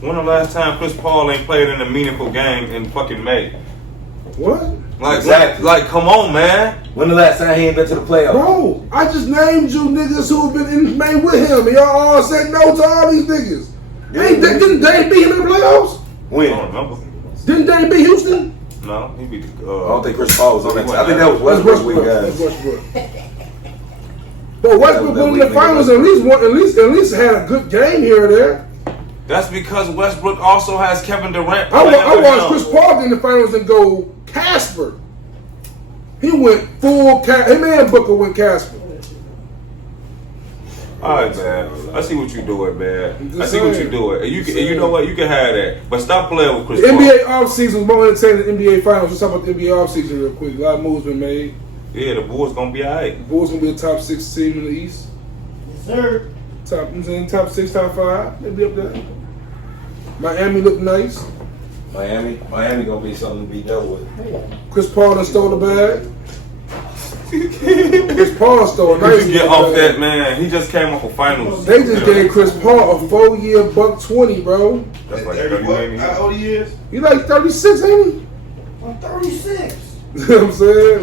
When the last time Chris Paul ain't played in a meaningful game in fucking May? What? Like, Exactly. like, come on, man. When the last time he ain't been to the playoffs? Bro, I just named you niggas who have been in May with him, and y'all all said no to all these niggas. Didn't Dave beat him in the playoffs? I When? don't remember. Didn't Dave beat Houston? No, he beat the. I don't think Chris Paul was on that team. I think that was That's Westbrook with That's guys. Westbrook. But Westbrook That went in weak the nigga finals at least had a good game here or there. That's because Westbrook also has Kevin Durant. I playing watched with Chris him. Paul get in the finals and go Casper. He went full Casper. Him and Booker went Casper. All right, man. I see what you doing, man. I'm I just see what saying. you doing. And you can, Just and you know saying. what? You can have that, but stop playing with Chris The Paul. NBA offseason was more entertaining than the NBA finals. Let's talk about the NBA offseason real quick. A lot of moves been made. Yeah, the Bulls gonna be alright. The Bulls gonna be a top 6 team in the East. Yes, sir. Top 6, top 5. They be up there. Miami look nice. Miami gonna be something to be dealt with. Chris Paul done stole the bag. Chris Paul stole a You nice can get bag. off that, man. He just came off of finals. They just gave Chris Paul a 4-year $120, bro. That's like 30 30 what? million. How old he is? He like 36, ain't he? I'm 36. You know what I'm saying?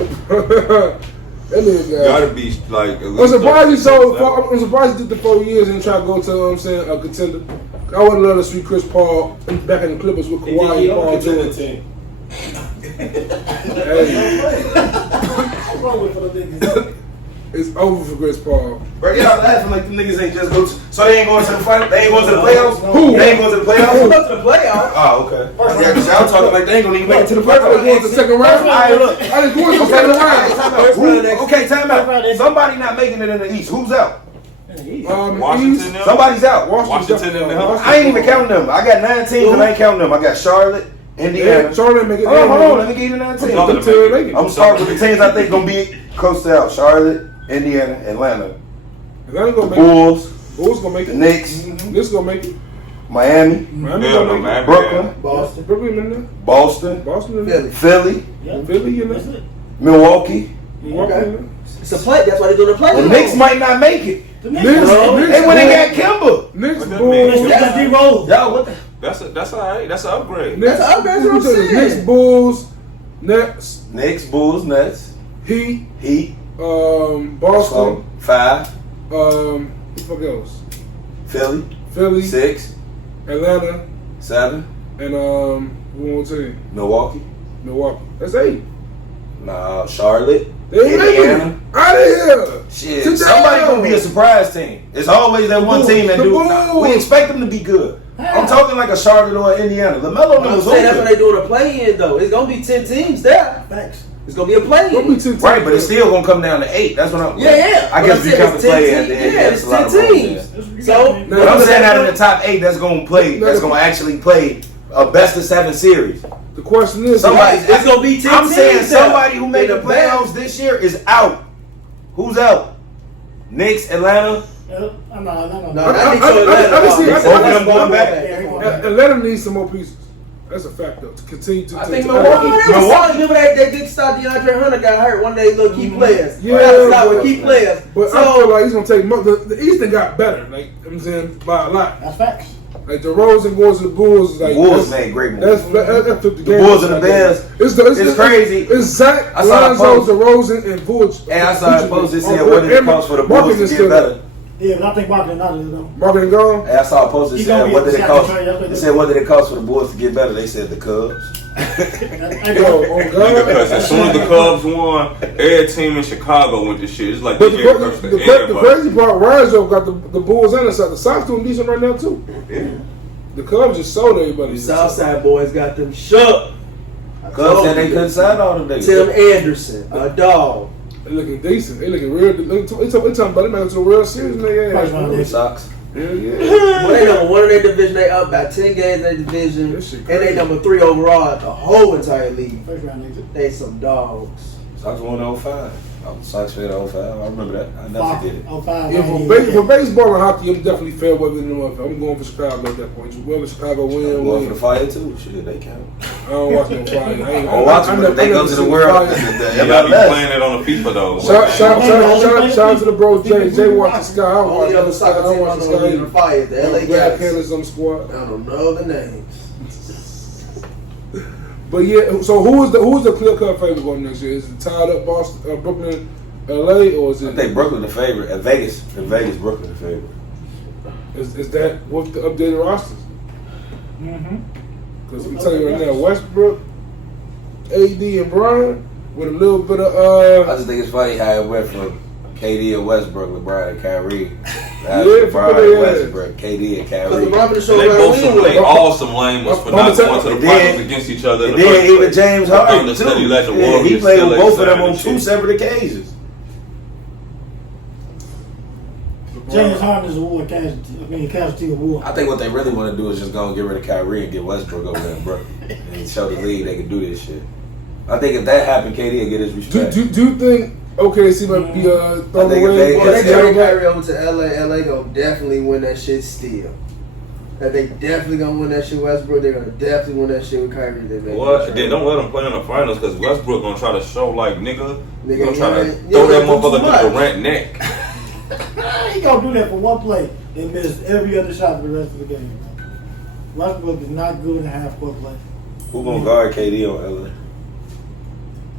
That nigga Gotta got. be like. At I'm least surprised he 36, sold. man. I'm surprised he did the 4 years and tried to go to, a contender. I would love to see Chris Paul back in the Clippers with Kawhi and Paul George. team. Hey, What's wrong with the niggas? it's over for Chris Paul. Bro, y'all laughing like them niggas ain't just go to, so they ain't going to the final, they ain't going to the playoffs? Who? They ain't going to the Go playoffs? to the playoffs. Oh, okay. Yeah, 'cause y'all talking like they ain't gonna even make it to the They going to the playoffs. second round. All right, look. I didn't go to the second round. Okay, time out. Somebody not making it in the East. Who's out? Washington, East, them? Somebody's out. Washington and them. I ain't even counting them. I got 9 teams and I ain't counting them. I got Charlotte, Indiana. Yeah, Charlotte make it. Hold on. Let me give you the 9 teams. Charlotte Them two make it. I'm starting with the teams I think gonna be close to out. Charlotte, Indiana, Atlanta, Atlanta gonna make Bulls, it. Bulls gonna make the it. Knicks, This gonna make it. Miami, Miami Hell no, gonna make man. it. Brooklyn, Boston. Brooklyn in there. Boston, Boston in there. Philly, Philly in That's there. it. Milwaukee. Milwaukee in there. It's a play. That's why they're doing the play. The Knicks might not make it. The Knicks, niggas, bro. Knicks, They when they got Kimba. Knicks, What that Bulls. mean? That's D-Rose. Yo, what the? That's alright. That's an upgrade. Knicks, That's what I'm saying. Knicks, Bulls, Nets, Knicks, Bulls, Nets, Heat, Heat, Boston, 5, who the fuck else? Philly, Philly, 6, Atlanta, 7, and one more team, Milwaukee. Milwaukee. That's 8. Nah, Charlotte, They ain't making Indiana. it. Out of here. Shit, Sit somebody down. gonna be a surprise team. It's always that one Bulls. team that The do. Bulls. We expect them to be good. I'm talking like a Charlotte or Indiana. LaMelo I'm was saying that's open. what they doing a play in though. It's gonna be 10 teams there. Facts. It's gonna be a play Don't be in. 10 Right, but it's still gonna come down to 8. That's what I'm. Yeah. I But guess I'm we saying count the it's 10 play at teams. the end. Yeah, That's it's a lot 10 of room teams. there. So, But I'm saying out of the top 8, that's gonna play. That's gonna actually play a best of 7 series. The question is, Somebody- it's gonna be 10 I'm teams. saying there. somebody who made In the back. playoffs this year is out. Who's out? Knicks, Atlanta. I'm not. No, I- that Knicks I- or Atlanta. I can see- Knicks I- or I- Atlanta I'm going back. Yeah, he going back. Atlanta needs some more pieces. That's a fact, though. To continue to. I think to- Milwaukee. Milwaukee. Remember they did start DeAndre Hunter got hurt one day. Little key players. Yeah, Gotta start with but- key players. But So I feel like he's gonna take the Eastern got better. Like I'm saying by a lot. That's facts. Like the Rosen going to the Bulls is like Bulls that's- made great moves. That flipped the The game. Bulls and the Bears. It's crazy. It's Zach, I saw a Lonzo, post. DeRozan, and Vooch. And I saw a post that said, what did it cost for the Bulls to get better? Yeah, but I think Martin not though. Marketing gone. And I saw a post that He said, gonna what be did it a cost? second trade, that's what They they- said, what did it cost for the Bulls to get better? They said the Cubs. Yo, on Because God. as soon as the Cubs won, every team in Chicago went to shit. It's like But they the, gave first to the everybody. crazy part, Rajo got the Bulls and the Sox. The Sox doing decent right now too. Yeah. The Cubs just sold everybody. Southside boys got them shook. Cubs said they couldn't sign all them niggas. Tim Anderson, a dog. They looking decent. They looking real. They talking about them man to a real serious nigga. Sox. Yeah. Well, they number 1 in their division. They up by 10 games in their division, and they number 3 overall at the whole entire league. First round niggas. They some dogs. Sox won 05. I was Sox fan 05. I remember that. I never forget it. 05. Yeah, for baseball and hockey, I'm definitely fair weather than them. I'm going for Chicago at that point. Whoever Chicago win, I'm going for the Fire too. Shit, they count. I don't watch no Fire. I watch them, but they go to the world. You gotta be playing it on the FIFA though. Shout out to the bros. Jay watches Sky. I Only watch other soccer team I don't know the Fire. The LA Black guys. Panthers on the squad. I don't know the names. But yeah, so who is the clear cut favorite going next year? Is it tied up Boston, Brooklyn, LA, or is it? I think Brooklyn the favorite. At Vegas, Brooklyn the favorite. Is that what's the updated rosters? Mm-hmm. Because we tell you right now, Westbrook, AD, and Bron with a little bit of I just think it's funny how it went from KD and Westbrook, LeBron and Kyrie. Yeah, LeBron and Westbrook, KD and Kyrie. They both play awesome lanes for not going to the finals against each other. And then even James Harden too. Yeah, he played with both of them on 2 separate occasions. James Harden is a war casualty. Casualty of war. I think what they really want to do is just go and get rid of Kyrie and get Westbrook over there in Brooklyn and show the league they can do this shit. I think if that happened, KD will get his respect. Do you think OKC might be thrown think away? Well, they trade Kyrie over to LA. LA gonna definitely win that shit still. That they definitely gonna win that shit with Westbrook. They're gonna definitely win that shit with Kyrie. What? Then don't let them play in the finals because Westbrook gonna try to show like nigga gonna try to yeah, throw that yeah, motherfucker too to Durant neck. He gonna do that for one play and miss every other shot for the rest of the game. Westbrook is not good in a half-court play. Who gonna guard KD on LA?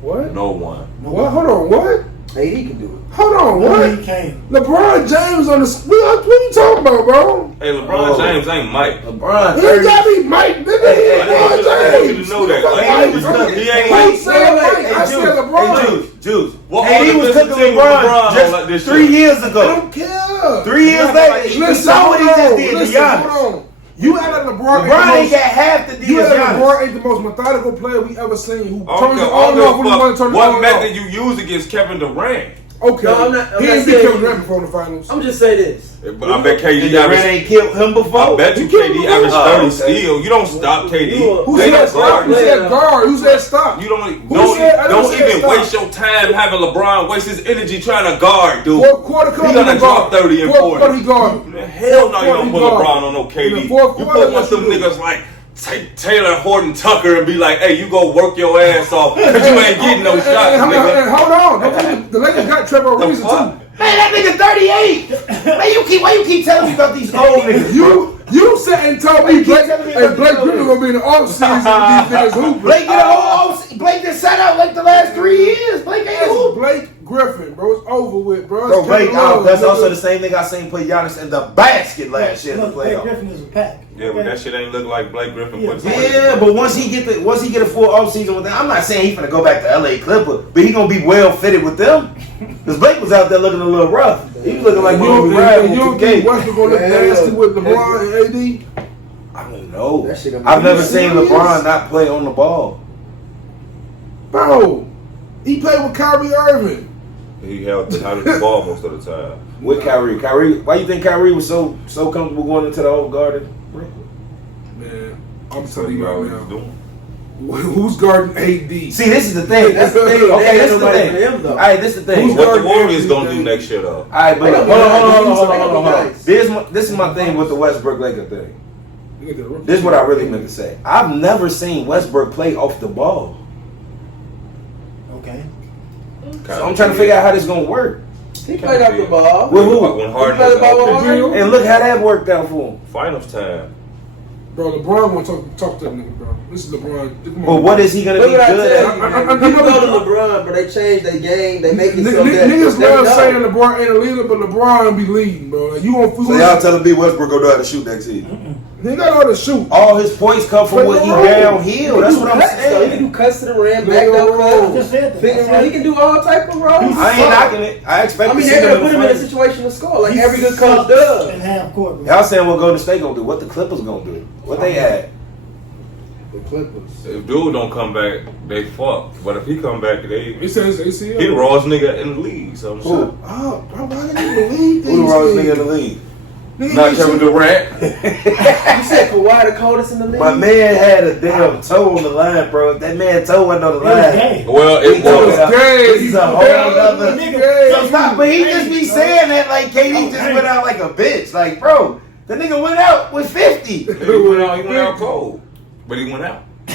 What? No one. What? Hold on. What? AD can do it. Hold on. No, What? he can't. LeBron James on the. What you talking about, bro? Hey, LeBron James ain't Mike. LeBron. He gotta be Mike, nigga. I LeBron want you James. to know that. Like, he ain't Who like. said Mike? I said LeBron. Juice. What KD all was the cooking team with LeBron LeBron like this just 3 shit? years I ago. don't care. 3 years later, Listen, saw what he just did to listen, Giannis. hold on. You act like LeBron. LeBron ain't got half the You deal as act like Giannis. LeBron ain't the most methodical player we ever seen. Who I turns don't it on give off when he want to a turn fuck it on what off. method you use against Kevin Durant. Okay. No, I'm not he ain't beat saying- Kevin Durant before the finals. I'm just saying this. But I bet KD And Durant averaged. ain't killed him before. I bet you He killed KD him averaged before. 30 steals. You don't stop KD. Who They said don't stop? guard. Who said guard? Who said stop? You don't Who said- I never don't said even stop. waste your time having LeBron waste his energy trying to guard, dude. Fourth quarter, He gonna drop 30 and 40. Fourth quarter, he guard. Hell no, you don't put Fourth quarter, LeBron on no In KD. the fourth You quarter, put one what of them you do? niggas like Taylor Horton Tucker and be like, hey, you go work your ass off because you ain't getting no shots, nigga. Hold on. The Lakers got Trevor Ariza fuck? too. Man, that nigga 38. Man, why you keep telling me about these old niggas? You sat and told me Blake Griffin gonna be in the off season with these niggas hooping. Blake get a whole Blake just sat out like the last 3 years. Blake ain't That's hoop. Blake Griffin, bro. It's over with, bro. Bro, It's Blake, Kevin Love, that's nigga. also the same nigga I seen play Giannis in the basket last year in the Look, Blake playoffs. Griffin is a pack. Yeah, but that shit ain't look like Blake Griffin Yeah. put 20. Yeah, but once he get a full off season with them, I'm not saying he's gonna go back to LA Clippers, but he gonna be well fitted with them. Because Blake was out there looking a little rough. He was looking like You Kobe Bryant don't with think 2K. Westbrook gonna look nasty with LeBron and AD? I don't know. That shit gonna be I've never seen serious? LeBron not play on the ball. Bro, he played with Kyrie Irving. He held the ball most of the time. With Kyrie. Why you think Kyrie was so comfortable going into the old garden? Man, I'm telling you What right he was now. doing. Who's guarding AD? See, this is the thing. That's the thing. Okay, That's this is the nobody thing. for him, though. All right, this is the thing. Who's What the guarding Warriors AD? gonna do next year, though? All right, but They gonna hold be on. nice. This is my thing with the Westbrook Laker thing. This is what I really meant to say. I've never seen Westbrook play off the ball. Okay. So I'm trying to figure out how this is gonna work. He played off the ball. With who? When Harden He played the ball with was out. Harden. And look how that worked out for him. Finals time. Bro, LeBron want to talk to that nigga, bro. This is LeBron. Come on, But what is he gonna Look be what I good tell at? you. People go to LeBron, but they change their game. They make it so that Niggas they love know. saying LeBron ain't a leader, but LeBron be leading, bro. Like, you won't So y'all telling me Westbrook gonna know how to shoot next season? They got all the shoot. All his points come from what he downhill. That's what I'm Cuts, though. He can saying. do cuts to the rim, back Yeah, door I cuts. just said that. Big and he can do all type of roles. I ain't knocking it. I expect I to mean, see they're him gonna put him in in the a finals. situation to score, like He every good sucks coach does. in half court. Bro. Y'all saying what Golden State gonna do? What the Clippers gonna do? What they had? The Clippers. If dude don't come back, they fucked. But if he come back, He says ACL. he the rawest nigga in the league. So I'm Who? sure. Oh, bro, why didn't you believe Who the rawest nigga in the league? Not Kevin Durant. You said Kawhi the coldest in the league? My man had a damn toe on the line, bro. If that man toe wasn't on the It was line. gay. Well, it was. gay. He's a whole other. Nigga, So stop, but he just be saying that like KD just went out like a bitch. Like, bro, the nigga went out with 50. He went out cold, but he went out. So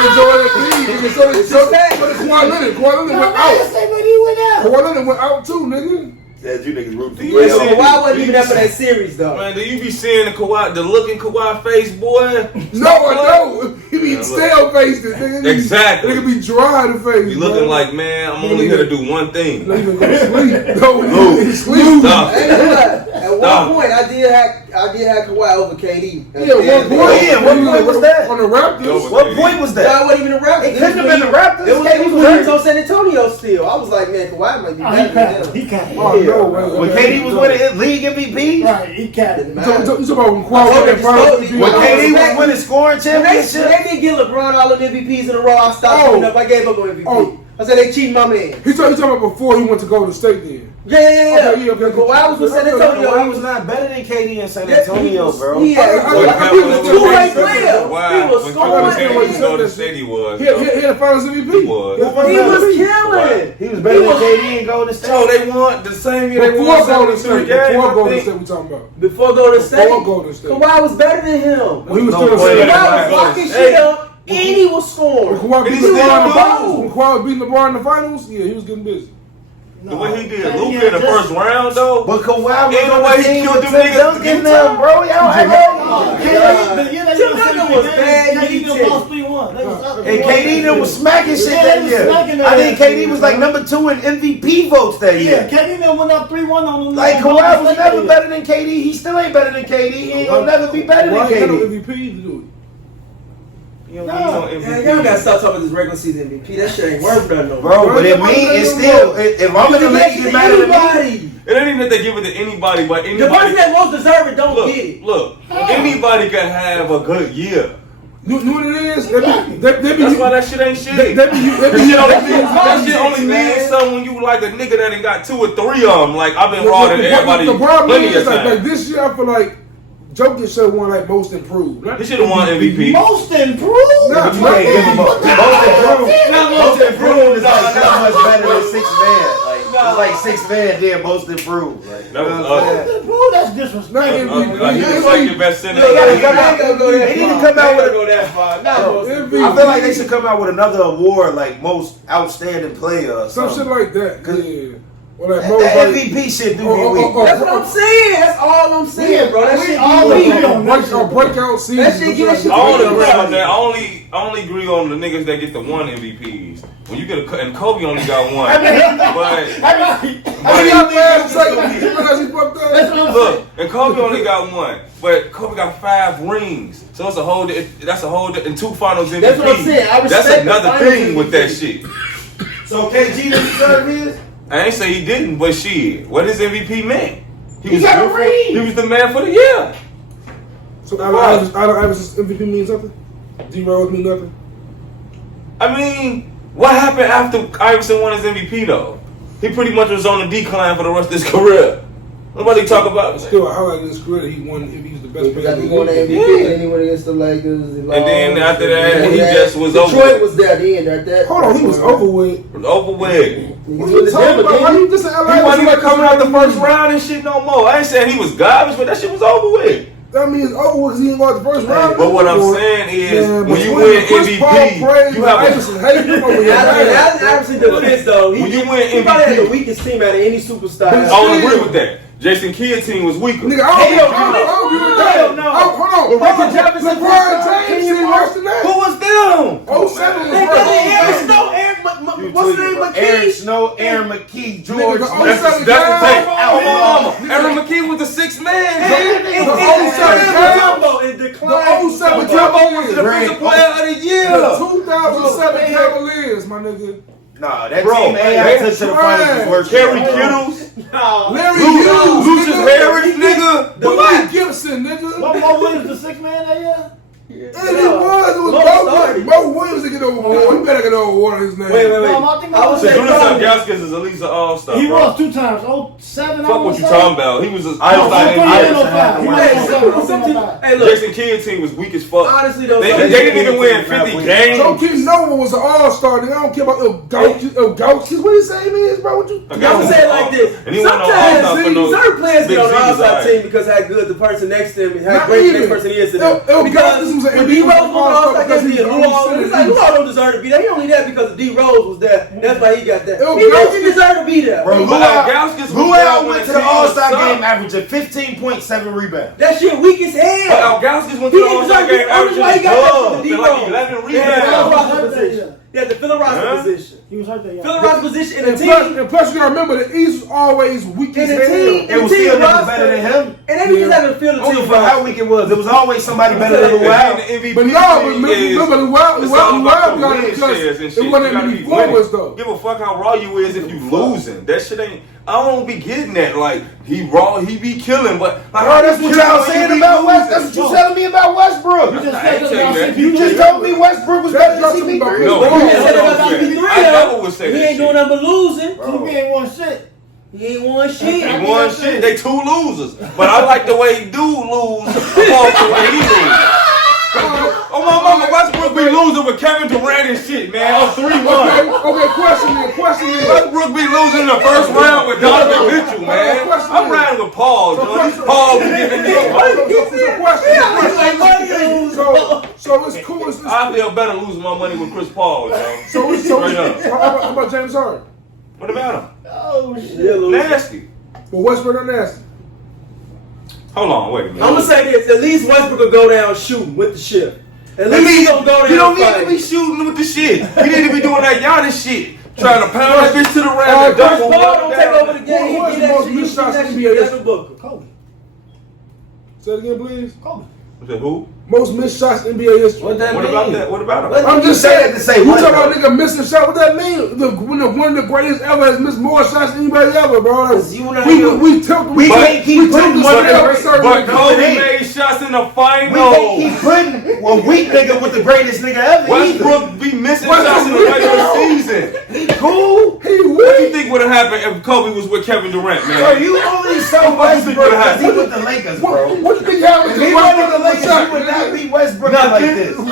did Joel Embiid. So did Kawhi Leonard. Kawhi Leonard went out. Kawhi Leonard went out too, nigga. That's you niggas rooting for You Yeah, ain't Kawhi wasn't even there for that series, though. Man, do you be seeing the look in Kawhi face, boy? No, I don't. He be stale faced, nigga. Exactly. Nigga be dry in the face. Be looking like, man, I'm only here to do one thing. Not even gonna sleep. No, he sleep. Stop. At one point, I did have Kawhi over KD. Yeah, what point was that? On the Raptors. What point was that? Kawhi wasn't even the Raptors. It couldn't have been the Raptors. It was KD was when he was hurt. on San Antonio still. I was like, man, Kawhi might be better than him. He capped. Oh, no, man. When KD was winning league MVP? Right, he capped. Didn't You matter. talking about when Kawhi won that finals? When KD was winning scoring When they championship? didn't get LeBron all the MVPs in a row, I stopped putting up. I gave up on MVP. Oh. I said they cheating my man. He talking about before he went to Golden State then. Yeah. Okay. Kawhi was with San Antonio. Kawhi was not better than KD in San Antonio, bro. He was a two-way player. He was When scoring. KD Golden State, he was. He had a finals MVP. He was. He was killing. He was better than KD in Golden State. So they won the same year they Before won Golden 73 State. games. Before Golden I State, think. we talking about. Before Golden State, Before Golden State. Kawhi was better than him. When he was No still way. a Kawhi was locking shit up and he was scoring. When Kawhi And beat he still LeBron in the goes. finals, when Kawhi was beating LeBron in the finals, yeah, he was getting busy. The way he did Luka in the first round, though. But Kawhi was Ain't no on way the he team killed with them Tim niggas Duncan against now, him. bro. Y'all act Tim Duncan was bad. He lost 3-1. And KD then was smacking shit Yeah, that they was year. smacking I that think KD was like number 2 in MVP votes that Yeah, year. KD then went up 3-1 on them. Like Kawhi was never better than KD. He still ain't better than KD. He ain't gonna never be better than Kawhi had no KD. MVP to do He's on Man, MVP. y'all gotta stop talking about this regular season MVP. That shit ain't worth nothing no more. Bro, but it mean it's still if I'm in the league, it matter to me. anybody. It ain't even that they give it to anybody, but The anybody. person that most deserve it don't get it. Look, anybody can have a good year. You know what it is? They be That's why that shit ain't shit. they be That shit only means something when you like a nigga that ain't got 2 or 3 of them. Like I've been raw to everybody The problem plenty is of like times. this year, I feel like Jokic should have won like most improved. He should have won MVP. Most improved? Nah, But you can't give him What the a most improved is like so much better than 6 man. Like it's like 6 man, then most improved. Like, That was you know what I'm ugly. saying? Improved? That's disrespectful. Like he was second best center. They gotta come They out. ain't gonna go that They need to far. come out with a go that far. MVP. I feel like they should come out with another award, like most outstanding player or Some something. shit like that. Yeah. Or like That most like, MVP shit do be Oh, weak. oh, oh. That's what I'm saying. That's all I'm saying, bro. That shit all be agree weak. on or breakout season. That shit get something shit I like only that. agree on that. I only agree on the niggas that get the 1 MVPs. When you get and Kobe only got 1. But I got mad second. You realize he fucked up? look, and Kobe only got 1, but Kobe got 5 rings. So it's a whole. That's a whole and 2 finals MVPs. That's what I'm saying. I That's respect the another finals thing with that MVP. shit. So KG didn't deserve his? I ain't say he didn't, but shit, what his MVP meant? He got a ring. He was the man for the year. So Allen Iverson's MVP means something? D-Rose mean nothing? I mean, what happened after Iverson won his MVP though? He pretty much was on the decline for the rest of his career. Nobody talk about it. Still, I highlighted his career that he won. If he's the best He got player. to win the MVP, then he went against the Lakers. And then after that, he just was Detroit over. was there at the end. At that. Hold on, he was over with. It was over with. He What was are you with the talking Denver, about? Why didn't you just LA? He wasn't even coming out the first round and shit no more. I ain't saying he was garbage, but that shit was over with. That means over with because he didn't go out the first round. But what I'm saying is, Man, when you between win Chris Paul MVP, praise you and have a Iverson hate him over your Allen man. Iverson defense though. When you win he probably had MVP. the weakest team out of any superstar. I don't agree with that. Jason Kidd's team was weaker. Nigga, I don't agree with that. Hell no. Oh, hold on. Richard Jefferson, LeBron James team worse than that. Who was them? 07 was They worse. got Aaron Snow, what's his name, Aaron McKee? Snow, Aaron McKee, Nigga, George. the Smith. 07 That's the thing. Cavs. Aaron McKee was the 6th man. The 07 Cavs. in The decline. 07 Jumbo was the Cavaliers. defensive player of the year. The 2007 Cavaliers, my nigga. Nah, that Bro, team AI took to the finals was worse. Kerry than that. Kittles, Larry Hughes, Lucius nigga. Harris, nigga. Willie Gibson, nigga. What wins the 6th man that year? And it was Mo Williams to get over water. He better get over water his name. Wait. I would say Jadakiss is at least an all-star. he bro. was 2 times. 07. Fuck what you talking about. He was an I don't all-star think NBA. Jason Kidd team was weak as fuck. Honestly, though, They didn't even win 50 games. Joe Keith Nova was an all-star. Nigga, I don't care about Gauchis. What his name is, bro? What you? I'm gonna say it like this. And he wasn't an all-star for no Certain players big get on the seasons, all-star alright. team because how good the person next to him, how Not great the even. next person is to them. Gauchis Because was an when MVP D-Rose was on all-star all-star because game, he was Lou only don't deserve to be there. He only there because D-Rose was there. That's why he got there. Yo, He didn't deserve to be there. Bro, Lou Al went to the All-Star game averaging 15.7 rebounds. That shit weak as hell. Algauskas went He to the didn't All-Star deserve game to be why he averaging got that like from 11 the roster rebounds. position. Yeah, the fill roster position. He was hurt there. Fill roster position in the And team. plus, you gotta remember the East was always weak In as the hell. team. It was still niggas better than him. And they just haven't filled the Only team for how weak it was. There was always somebody better than Lou Al. But no, remember the Wild got it because it wasn't that many forwards though. Give a fuck how raw you is if you losing. That shit ain't. I don't be getting that. Like he raw, he be killing. But like, Bro, that's what y'all saying about West. That's what you telling me about Westbrook. You just told me Westbrook was better than CP3. No, I never would say He that ain't doing shit. nothing but losing. He ain't won shit. He ain't won shit. He won shit. They 2 losers. But I like the way he do lose. Above the way he lose. Oh my mama, Westbrook be losing with Kevin Durant and shit, man. I'm 3-1. Okay, question is. Westbrook be losing in the first round with Donovan Mitchell, man. I'm riding with Paul, Joe. Paul be giving me So it's cool. I feel better losing my money with Chris Paul, Joe. So Straight up. how about James Harden? What about him? Oh shit. Nasty. Well, Westbrook are nasty. Hold on, wait a minute. I'm gonna say this: at least Westbrook will go down shooting with the shift. At least he gonna go down. You don't need fighting. to be shooting with the shit. You need to be doing that Giannis shit. Trying to pound that bitch to the rim. Chris Paul don't take over the game. Who was He the be most that missed shots in shit. NBA history? Devin Booker. Kobe. Say it again, please. Kobe. Who? Most missed shots in NBA history. What that What mean? about that? What about him? I'm just say saying. that to say You what, talking about though? nigga missing shot? What that mean? One of the greatest ever has missed more shots than anybody ever, bro. Cause you not We even- took We can't keep putting one of the great- But Kobe ain't. made shots in the We can't finals. keep putting a weak nigga with the greatest nigga ever. Westbrook be missing shots in the regular season. He cool. He What do you weak. think would have happened if Kobe was with Kevin Durant, Bro, man? you only so What you think Westbrook would've because he happened? with the Lakers, bro. What you think happened If to he Westbrook wasn't the Lakers, shot, he would not nigga? beat Westbrook Nothing. like this. We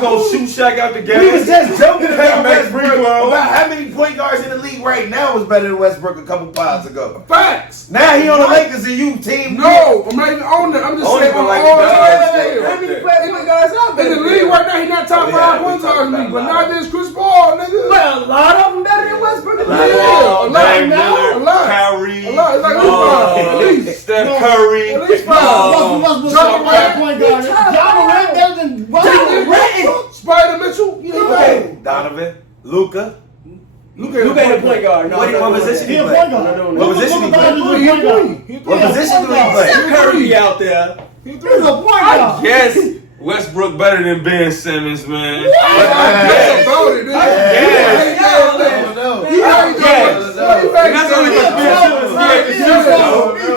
gonna shoot Shaq out the game. We was just joking Can't about make free Westbrook throws. about how many point guards in the league right now is better than Westbrook a couple pods ago. Facts. Now he on the Lakers and you team. No, I'm not even on that. I'm just Only saying for on like all the time guys. scale. How many point guards out In there? the league right now, he not top Oh, yeah, 5 we one talking time about league, but a lot. not against Chris Paul, nigga. Well, a lot of them better than Westbrook. Yeah, a lot. Dame A Lillard, lot. Kyrie, A lot. It's like at least. Steph Curry. At least 5. Westbrook John point guard. John Morant better than Westbrook. Spider Mitchell. Yeah, Okay, Donovan, Luka. Luka Luka ain't a point guard. No, What position He he a play? point guard. What position he play? He a three. What position do he play? Steph Curry be out there. He's a point I guard. guess Westbrook better than Ben Simmons, man. That's about it, And that's only because Ben Simmons had the shoot.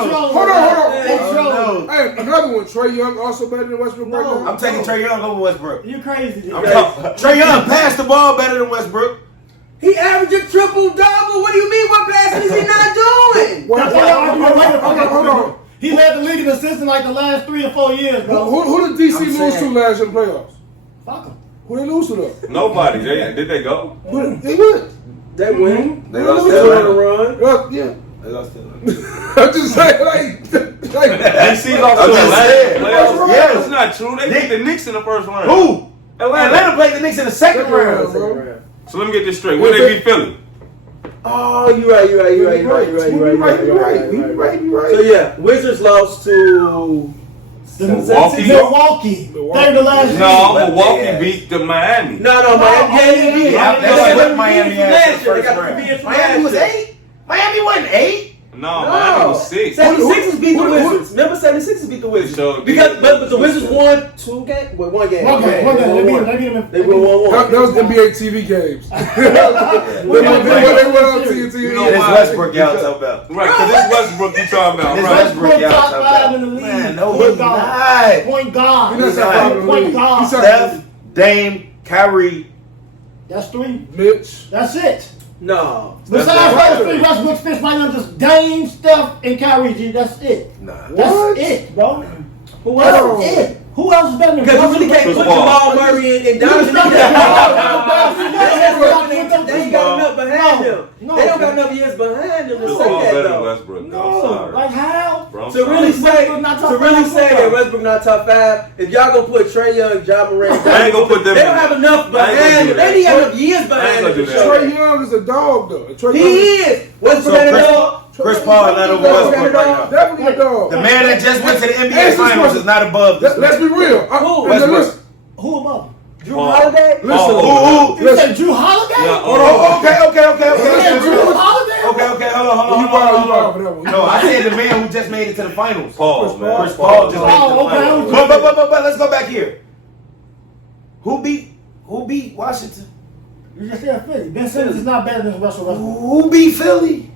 Hold on. Hey, another one. Trae Young also better than Westbrook right now. I'm taking Trae Young over Westbrook. You crazy. Trae Young passed the ball better than Westbrook. He averaged a triple double. What do you mean? What passes is he not doing? Hold on. He led the league in assists in like the last 3 or 4 years, bro. Who did DC lose to last year in the playoffs? Fuck him. Who they lose to though? Nobody. Did they go? They won. They win. They lost They that on the run. run. Yeah. They lost that run. I'm just saying, like DC lost to I'm just saying. Atlanta. Yeah. That's not true. They beat the Knicks in the first round. Who? Atlanta. Atlanta played the Knicks in the second round. bro. So let me get this straight. When they beat Philly? Oh, you're right. So yeah, Wizards lost to Milwaukee. Milwaukee. Third to last No, But Milwaukee yeah. beat the Miami. No, Miami. Yeah, They that's got what the Miami Miami had last the year. They first got the round. Miami Miami was last year. 8. Miami wasn't 8. No, Miami was 6. 76ers beat the Wizards. Remember 76ers beat the Wizards. But the Wizards won 2 games. Well, 1 game. One game. They won 1-1. That was NBA TV games. They went on TNT. You know it's Westbrook y'all talking about. Right, because it's Westbrook you talking about. It's Right. Westbrook y'all top talking 5 in about. the league. Man, no, he's not. Point guard. He's not. Point guard. Steph, Dame, Kyrie. That's 3. Mitch. That's it. No. Besides those 3, Westbrook fits right under just Dame, Steph, and Kyrie. G. That's it. Nah. That's it, bro. Who else? That's it. Who else is better than Because you really can't put Jamal Murray and Donovan. They ain't got enough behind them. They don't got enough years behind them to Chris say Paul that better than though. Westbrook. I'm No, sorry. like how? Bro, I'm To really sorry. say that Westbrook not top 5, if y'all gonna put Trae Young, Ja Morant, I ain't gonna put them they in don't have enough I ain't gonna behind do them. that. They ain't got enough years I ain't behind gonna them. do to that. show Trae it. Young is a dog, though. Trae He Young is. Westbrook ain't a dog. Chris Paul not over Westbrook right now. definitely a dog. The man that just went to the NBA Finals is not above this. Let's be real. Westbrook. Who above him? Drew Holiday. Listen. You said Drew Holiday? Yeah, You said Drew Holiday? Okay, hold on. You wild for that one. No, I said the man who just made it to the finals. Paul, man. Chris Paul just made it to the Oh, okay. finals. But let's go back here. Who beat Washington? You just said Philly. Ben Simmons is not better than Russell Westbrook. Who beat Philly?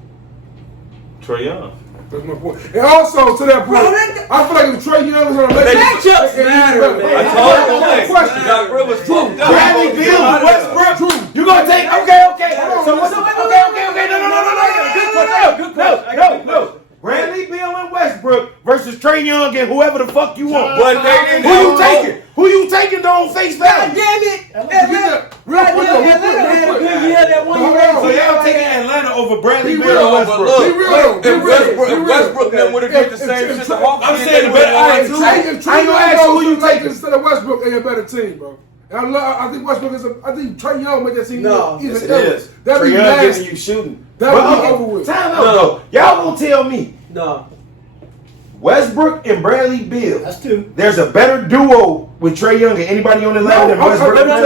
Trae Young. That's my point. And also, to that point, I feel like if Trae Young was on the Lakers, Matchups matter, man. I told you that. Doc Rivers fucked up. Bradley Beal and Westbrook. You gonna take? Okay. So what's No. Bradley Beal and Westbrook versus Trae Young and whoever the fuck you want. But they didn't. Who you taking though on face God value? damn it! Real quick, Atlanta had a good year that one year. So y'all taking Atlanta over Bradley Be Beal real, and But Westbrook? look, Be real, be if real. Westbrook then would have did the same shit the Hawks I'm did, saying they the would've better. won I too. If ain't gonna Trae ask Young who you goes to taking. instead of Westbrook, they a better team, bro. And I think Westbrook is I think Trae Young make that team No. even Yes, it better. is. That'd Trae be Young nasty. giving you shooting. That would But be okay, over with. Time out though. Y'all gonna tell me No. Westbrook and Bradley Beal. That's 2. There's a better duo with Trae Young and anybody on the line than Westbrook. I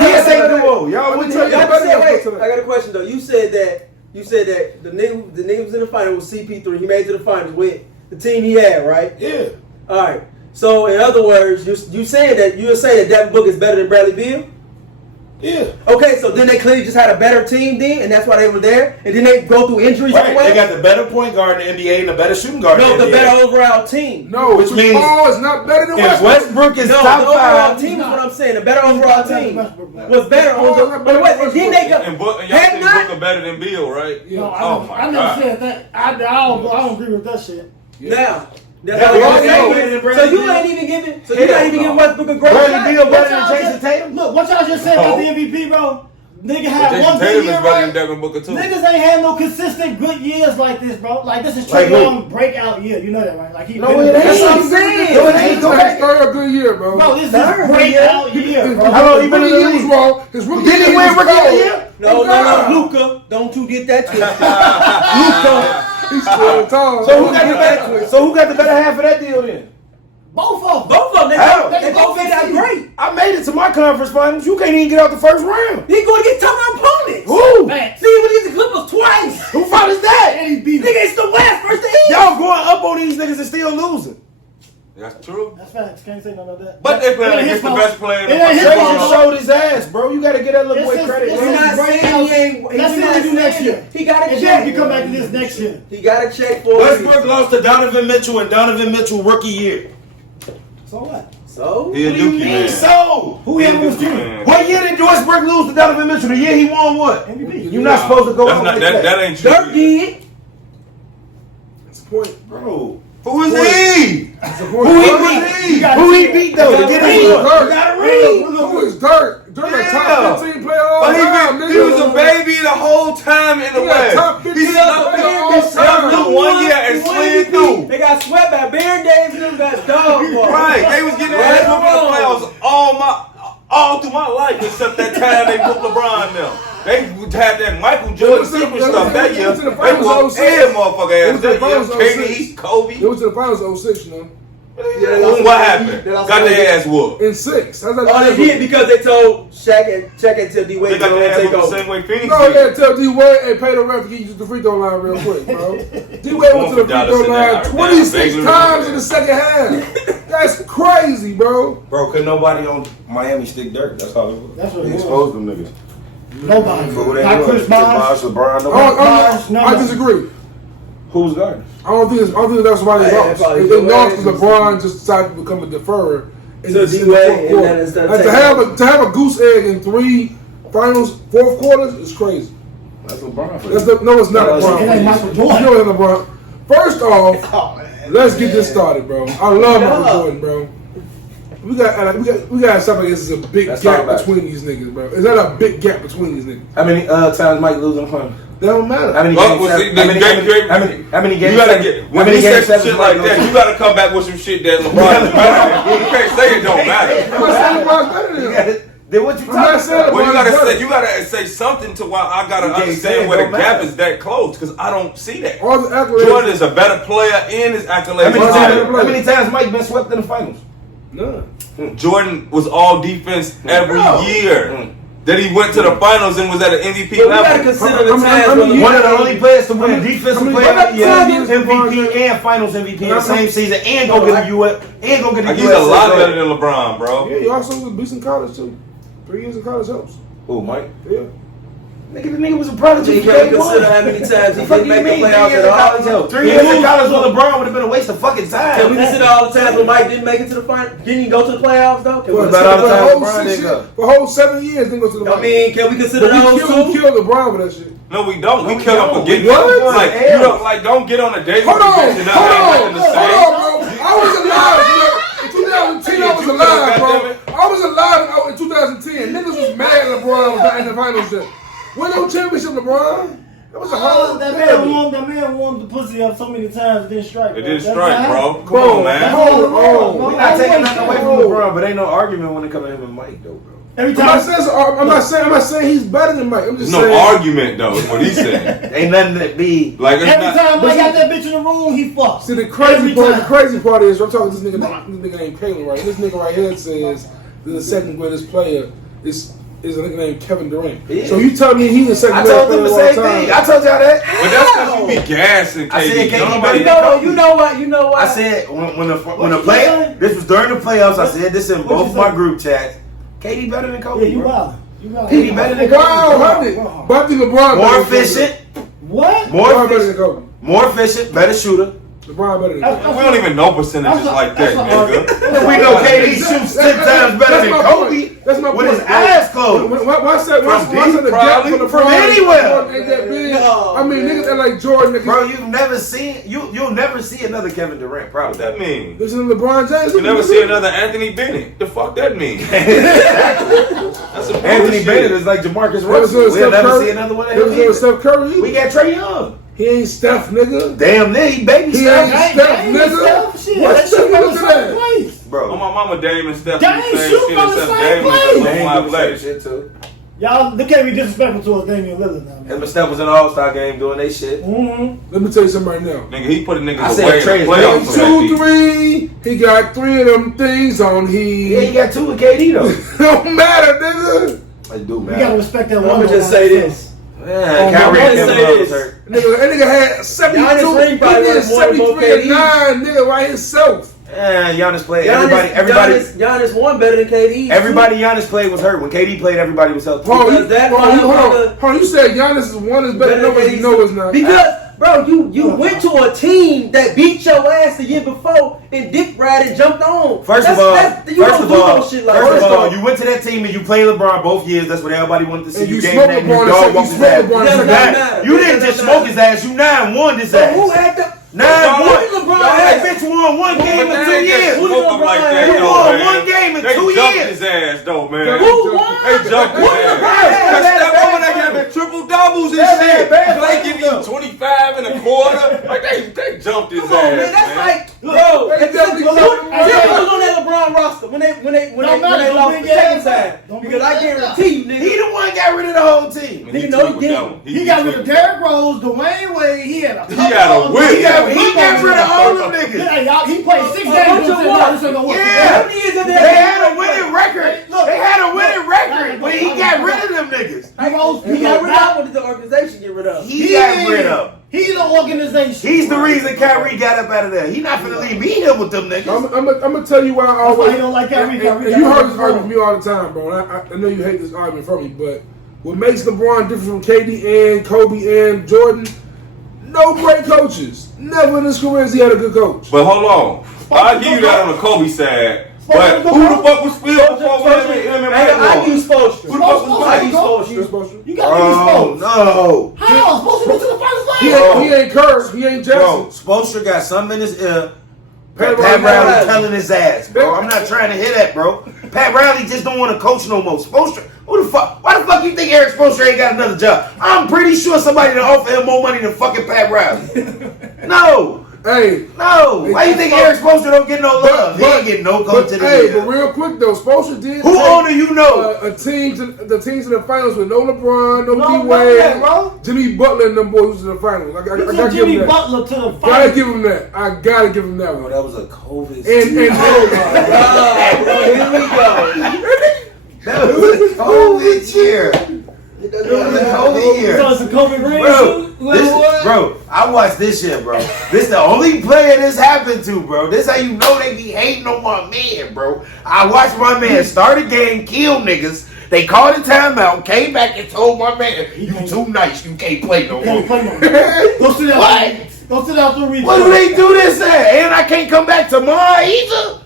did say duo. Y'all wouldn't tell got you to say, wait, I got a question though. You said that the nigga was in the final with CP3. He made it to the final with the team he had, right? Yeah. All right. So in other words, you saying that Devin Booker is better than Bradley Beal? Yeah. Okay, so then they clearly just had a better team then, and that's why they were there, and then they go through injuries. Right. They got the better point guard in the NBA and the better shooting guard in the the NBA. better overall team. No, Which means Paul is not better than If Westbrook. Westbrook is No, top the overall 5, team is what I'm saying. The better overall team was better Paul on not the. better But than and then they go. And y'all Have think not? Booker better than Beal, right? No, Oh my I never God. said that. I don't agree with that shit. Now. That's Yeah, how we y'all all know saying. better than So Bradley you Beal. ain't even giving. So you're not even giving Westbrook a great Bradley shot. Beal What better y'all than Jason just- Tatum. Look, what y'all just said about the No. MVP, bro? Nigga But had Jason one good Tatum is year, better than right? Devin Booker too. Niggas ain't had no consistent good years like this, bro. Like this is Like Trae who? Young breakout year. You know that, right? Like he. No, it ain't. That's what I'm No, saying. it ain't. Go back. a good year, bro. Bro, this is Third breakout year, bro. How long he been in the His rookie year was league? wrong. His rookie Did he year win was rookie of the cold. year? No, Luka. Don't you get that twisted. Luka. He's still tall. So who got the better half of that deal then? Both of them. Both of them. How? They both made out great. I made it to my conference finals. You can't even get out the first round. He going to get tough opponents. Who? Man, See, we did the Clippers twice. Who fault is that? and he beat him. Nigga, it's the West versus the East. Y'all going up on these niggas and still losing. That's true. That's facts. Can't say none of that. But they playing It ain't against his the fault. best player in It the ain't his Trey fucking just fault. showed his ass, bro. You got to get that little boy It's credit. his- We're man. not saying he ain't. Let's see what he do next year. He got a And check. then we come back to this next year. He got a check for Westbrook lost to Donovan Mitchell and Donovan Mitchell rookie year. So what? So? He a What do you Dookie mean man. so? Who he had on his Dookie team? man. What year did Westbrook lose to Donovan Mitchell? The year he won what? MVP. You're not supposed to go That's out not, like that. that. That ain't true. Dirk did. That's the point. Bro. Who is he? That's the point. Who he beat? Who he beat though? To get his one? Who is Dirk? Dirk a top 15 player all But time. he was a baby the whole time in the He got West. top 15 He snuck through one year and slid through. They got swept by Baron Davis and them got dog walk. Right, they was getting their ass whooped in the playoffs all through my life except that time they whooped LeBron now. They had that Michael Jordan secret stuff that year. They whooped every motherfucker ass that year. KD, Kobe. It was to the finals 06, you know. What happened? Got their ass whooped. In 6. Oh, they did because they told Shaq and tell D Wade They got to their ass take whooped the over. same way Phoenix No, did. yeah, tell D Wade, hey, pay the ref to get you to the free throw line real quick, bro. D Wade went to the free throw line 26 times in the second half. That's crazy, bro. Bro, couldn't nobody on Miami stick dirt. That's all it was. That's what He it was. exposed them niggas. Nobody. For who they Not was. Chris Bosh. LeBron, nobody. I disagree. Who was guarding? I don't think that's why they Yeah, lost. probably They lost Wade. because LeBron just decided to become a deferrer in So the D fourth Wade and quarter. then instead of Like, to have a goose egg in 3 finals, 4th quarters is crazy. That's LeBron for No, it's not It ain't LeBron. Michael Jordan. No, it's LeBron. First off, let's get this started, bro. I love Michael Jordan, bro. We got to stop like this is a big Let's talk gap about it. between these niggas, bro. Is that a big gap between these niggas? How many times Mike losing fun? That don't matter. How many Well, games? well, see, How many games? You gotta get when he says some shit like that. You gotta come back with some shit that LeBron is better. You can't say it don't matter. I'm not saying LeBron's better than him. Then what you I'm not talking saying about? Well, you LeBron's gotta say something to why I gotta You can't say understand it where the don't gap matter. is that close because I don't see that. All the accolades. Jordan is a better player and his accolades. How many times Mike been swept in the finals? None. Jordan was all defense every Bro. year. That he went to the finals and was at an MVP But we gotta level. consider the I times mean, when One of the LeBron. only players to win defensive player of the year, times MVP and Finals MVP in the same season, and go get a US and go get a Like, US. he's a lot better than LeBron, bro. Yeah, you also was decent college too. 3 years of college helps. Who, Mike? Yeah. Nigga, the nigga was a prodigy. You can't consider how many times he didn't make the playoffs at all. 3 years in college with LeBron would have been a waste of fucking Can we time. consider all the times when Mike didn't make it to the final? Didn't he go to the playoffs though? Can we But about consider all the for time whole LeBron 6 didn't years, go? for whole 7 years, didn't go to the I finals. mean, can we consider But those we two? killed LeBron for that shit. No, we don't. We No, kill we him for don't. getting What? like you don't like don't get on a David Hold on, position and hold act on, nothing to say. bro. I was alive. In 2010, I was alive, bro. I was alive in 2010. Niggas was mad LeBron was not in the finals yet. Win no championship, LeBron. That was a whole That man warmed the pussy up so many times it didn't strike. It bro. didn't That's strike, not- bro. Come Bro, on, man. hold on. We're not taking nothing away from LeBron, but ain't no argument when it comes to him and Mike, though, bro. Every I'm not time. saying, I'm not saying he's better than Mike. I'm just No saying. argument though, is what he said. Ain't nothing that be. Like it's Every not. time I got that bitch in the room, he fucks. See, the Every crazy time. part is, I'm talking to this nigga named Kalen, right? This nigga right here says the second greatest player is a nigga named Kevin Durant. Yeah. So you tell me he's the second I greatest told them player the of all same thing. time. I told y'all that. But that's because you be gassing I said KD. KD Nobody- better. You know what? I said when the you player, saying? this was during the playoffs. I said this in What both you my saying? group chats. KD better than Kobe. Yeah, you bro. wild. You wild. KD better than Wow, Kobe. how did? But I think LeBron More better than Kobe. efficient, What? more LeBron better than efficient, Kobe. more efficient, better shooter. LeBron better than Kobe. We don't even know percentages like that, nigga. We know KD shoots 10 times better That's than my Kobe point. That's my with point. his eyes closed. Why said the gap probably, for from LeBron anywhere. ain't that big? No, I mean, man. niggas that like Jordan. Niggas, Bro, you've never seen you'll never see another Kevin Durant. What Probably. that mean? listen to LeBron James. You never see another Anthony Bennett. The fuck that mean? That's some Anthony bullshit. Bennett is like Jamarcus Never Russell. see We'll Steph never Curry. see another one of Never him see either. Steph Curry. We got Trae Young. He ain't Steph, nigga. Damn, he baby He Steph. ain't Steph, nigga. What's Steph That to shit that? place. Bro. On my mama, Dame and Steph. Dame do the same shoot shit from the except same Dame is place. a little more athletic. shit too. Y'all, they can't be disrespectful towards Damian Lillard now, Him man. and Steph was in the All-Star game doing they shit. Mm-hmm. Let me tell you something right now. Nigga, he put a I niggas said away in Trae the is playoffs. for that 2, defense. 3. He got 3 of them things on Yeah, he he. got 2 with KD though. Don't matter, nigga. I do, You gotta man. respect that I'm one. gonna just say this. Man, I'm Kyrie gonna Kevin say Love was this. hurt. That nigga had 72. Giannis ring He probably did worth more than both 73 and KD. 9, nigga, by himself. Man, Giannis played. Everybody, Giannis won better than KD. everybody Giannis played was hurt. When KD played, everybody was healthy. Hold on, Because that hold on, motherfucker- hold on. You said Giannis is one is better than nobody. KD. No, it's not. Because, bro, you went to a team that beat your ass the year before and dick ride and jumped on. First of all, that. you went to that team and you played LeBron both years. That's what everybody wanted to see. And you gave smoked that LeBron new dog and walked you his ass. smoked LeBron and Nine- You didn't just smoke his ass. You 9-1 his So ass. who had the 9-1. LeBron That had? bitch won one game in 2 They years. just smoke him like that, He though, won man. one game in They 2 jumped years. his ass, though, man. Who won? They jumped his ass. LeBron Cause had that a woman bad that game. gave triple doubles and That shit. bad Clay give you 25 and a quarter. Like they jumped his Come on, ass, man. That's man. like, bro. They If definitely you was jumped him. on that LeBron roster when they lost the second time. Because I guarantee you, nigga. He the one got rid of the whole team. Nigga, no, he didn't. He got rid of Derrick Rose, Dwayne Wade. He had a He got a win. He got rid of all them niggas. Yeah, he played 6 games. Yeah, they had a winning record. They had a winning record, but he got rid of them niggas. He got rid of. What did the organization get rid of? He got rid of. He's the organization. He's the reason Kyrie got up out of there. He not finna leave me here with them niggas. I'm gonna tell you why I always. That's why he don't like Kyrie. And you heard this argument from me all the time, bro. I know you hate this argument from me, but what makes LeBron different from KD and Kobe and Jordan? No great coaches. Never in his career has he had a good coach. But hold on, I'll give you that on the Kobe side. But who the fuck was Spill before him and I use Spoelstra. Who the fuck was I use Spoelstra. You got to use Spoelstra. No. How? Supposed to go to the first line. He ain't Kerr. He ain't Bro, Jackson. Spoelstra got something in his ear. Pat Riley. Riley telling his ass, bro. I'm not trying to hear that, bro. Pat Riley just don't want to coach no more. Spoelstra, who the fuck? Why the fuck you think Eric Spoelstra ain't got another job? I'm pretty sure somebody to offer him more money than fucking Pat Riley. No. Hey. No. Why you think Eric Spoelstra don't get no love? He ain't getting no coach in the Hey, league. but real quick though, Spoelstra did. Who owner you know? The teams in the finals with no LeBron, no No D way, bro. Wade, Jimmy Butler and them boys was in the finals. I He gotta took give Jimmy him that. Butler to the Gotta finals. give him that. I gotta give him that Bro, one. that was a COVID And Here we go. That was a COVID year. It was a COVID year. So it's a COVID ring. Bro, I watched this shit, bro. This the only player this happened to, bro. This how you know they be hating on my man, bro. I watched my man start a game, kill niggas. They called a timeout, came back and told my man, you too nice, you can't play no more. Go sit down. What? Go sit down for a week. What do they do this at? And I can't come back tomorrow either?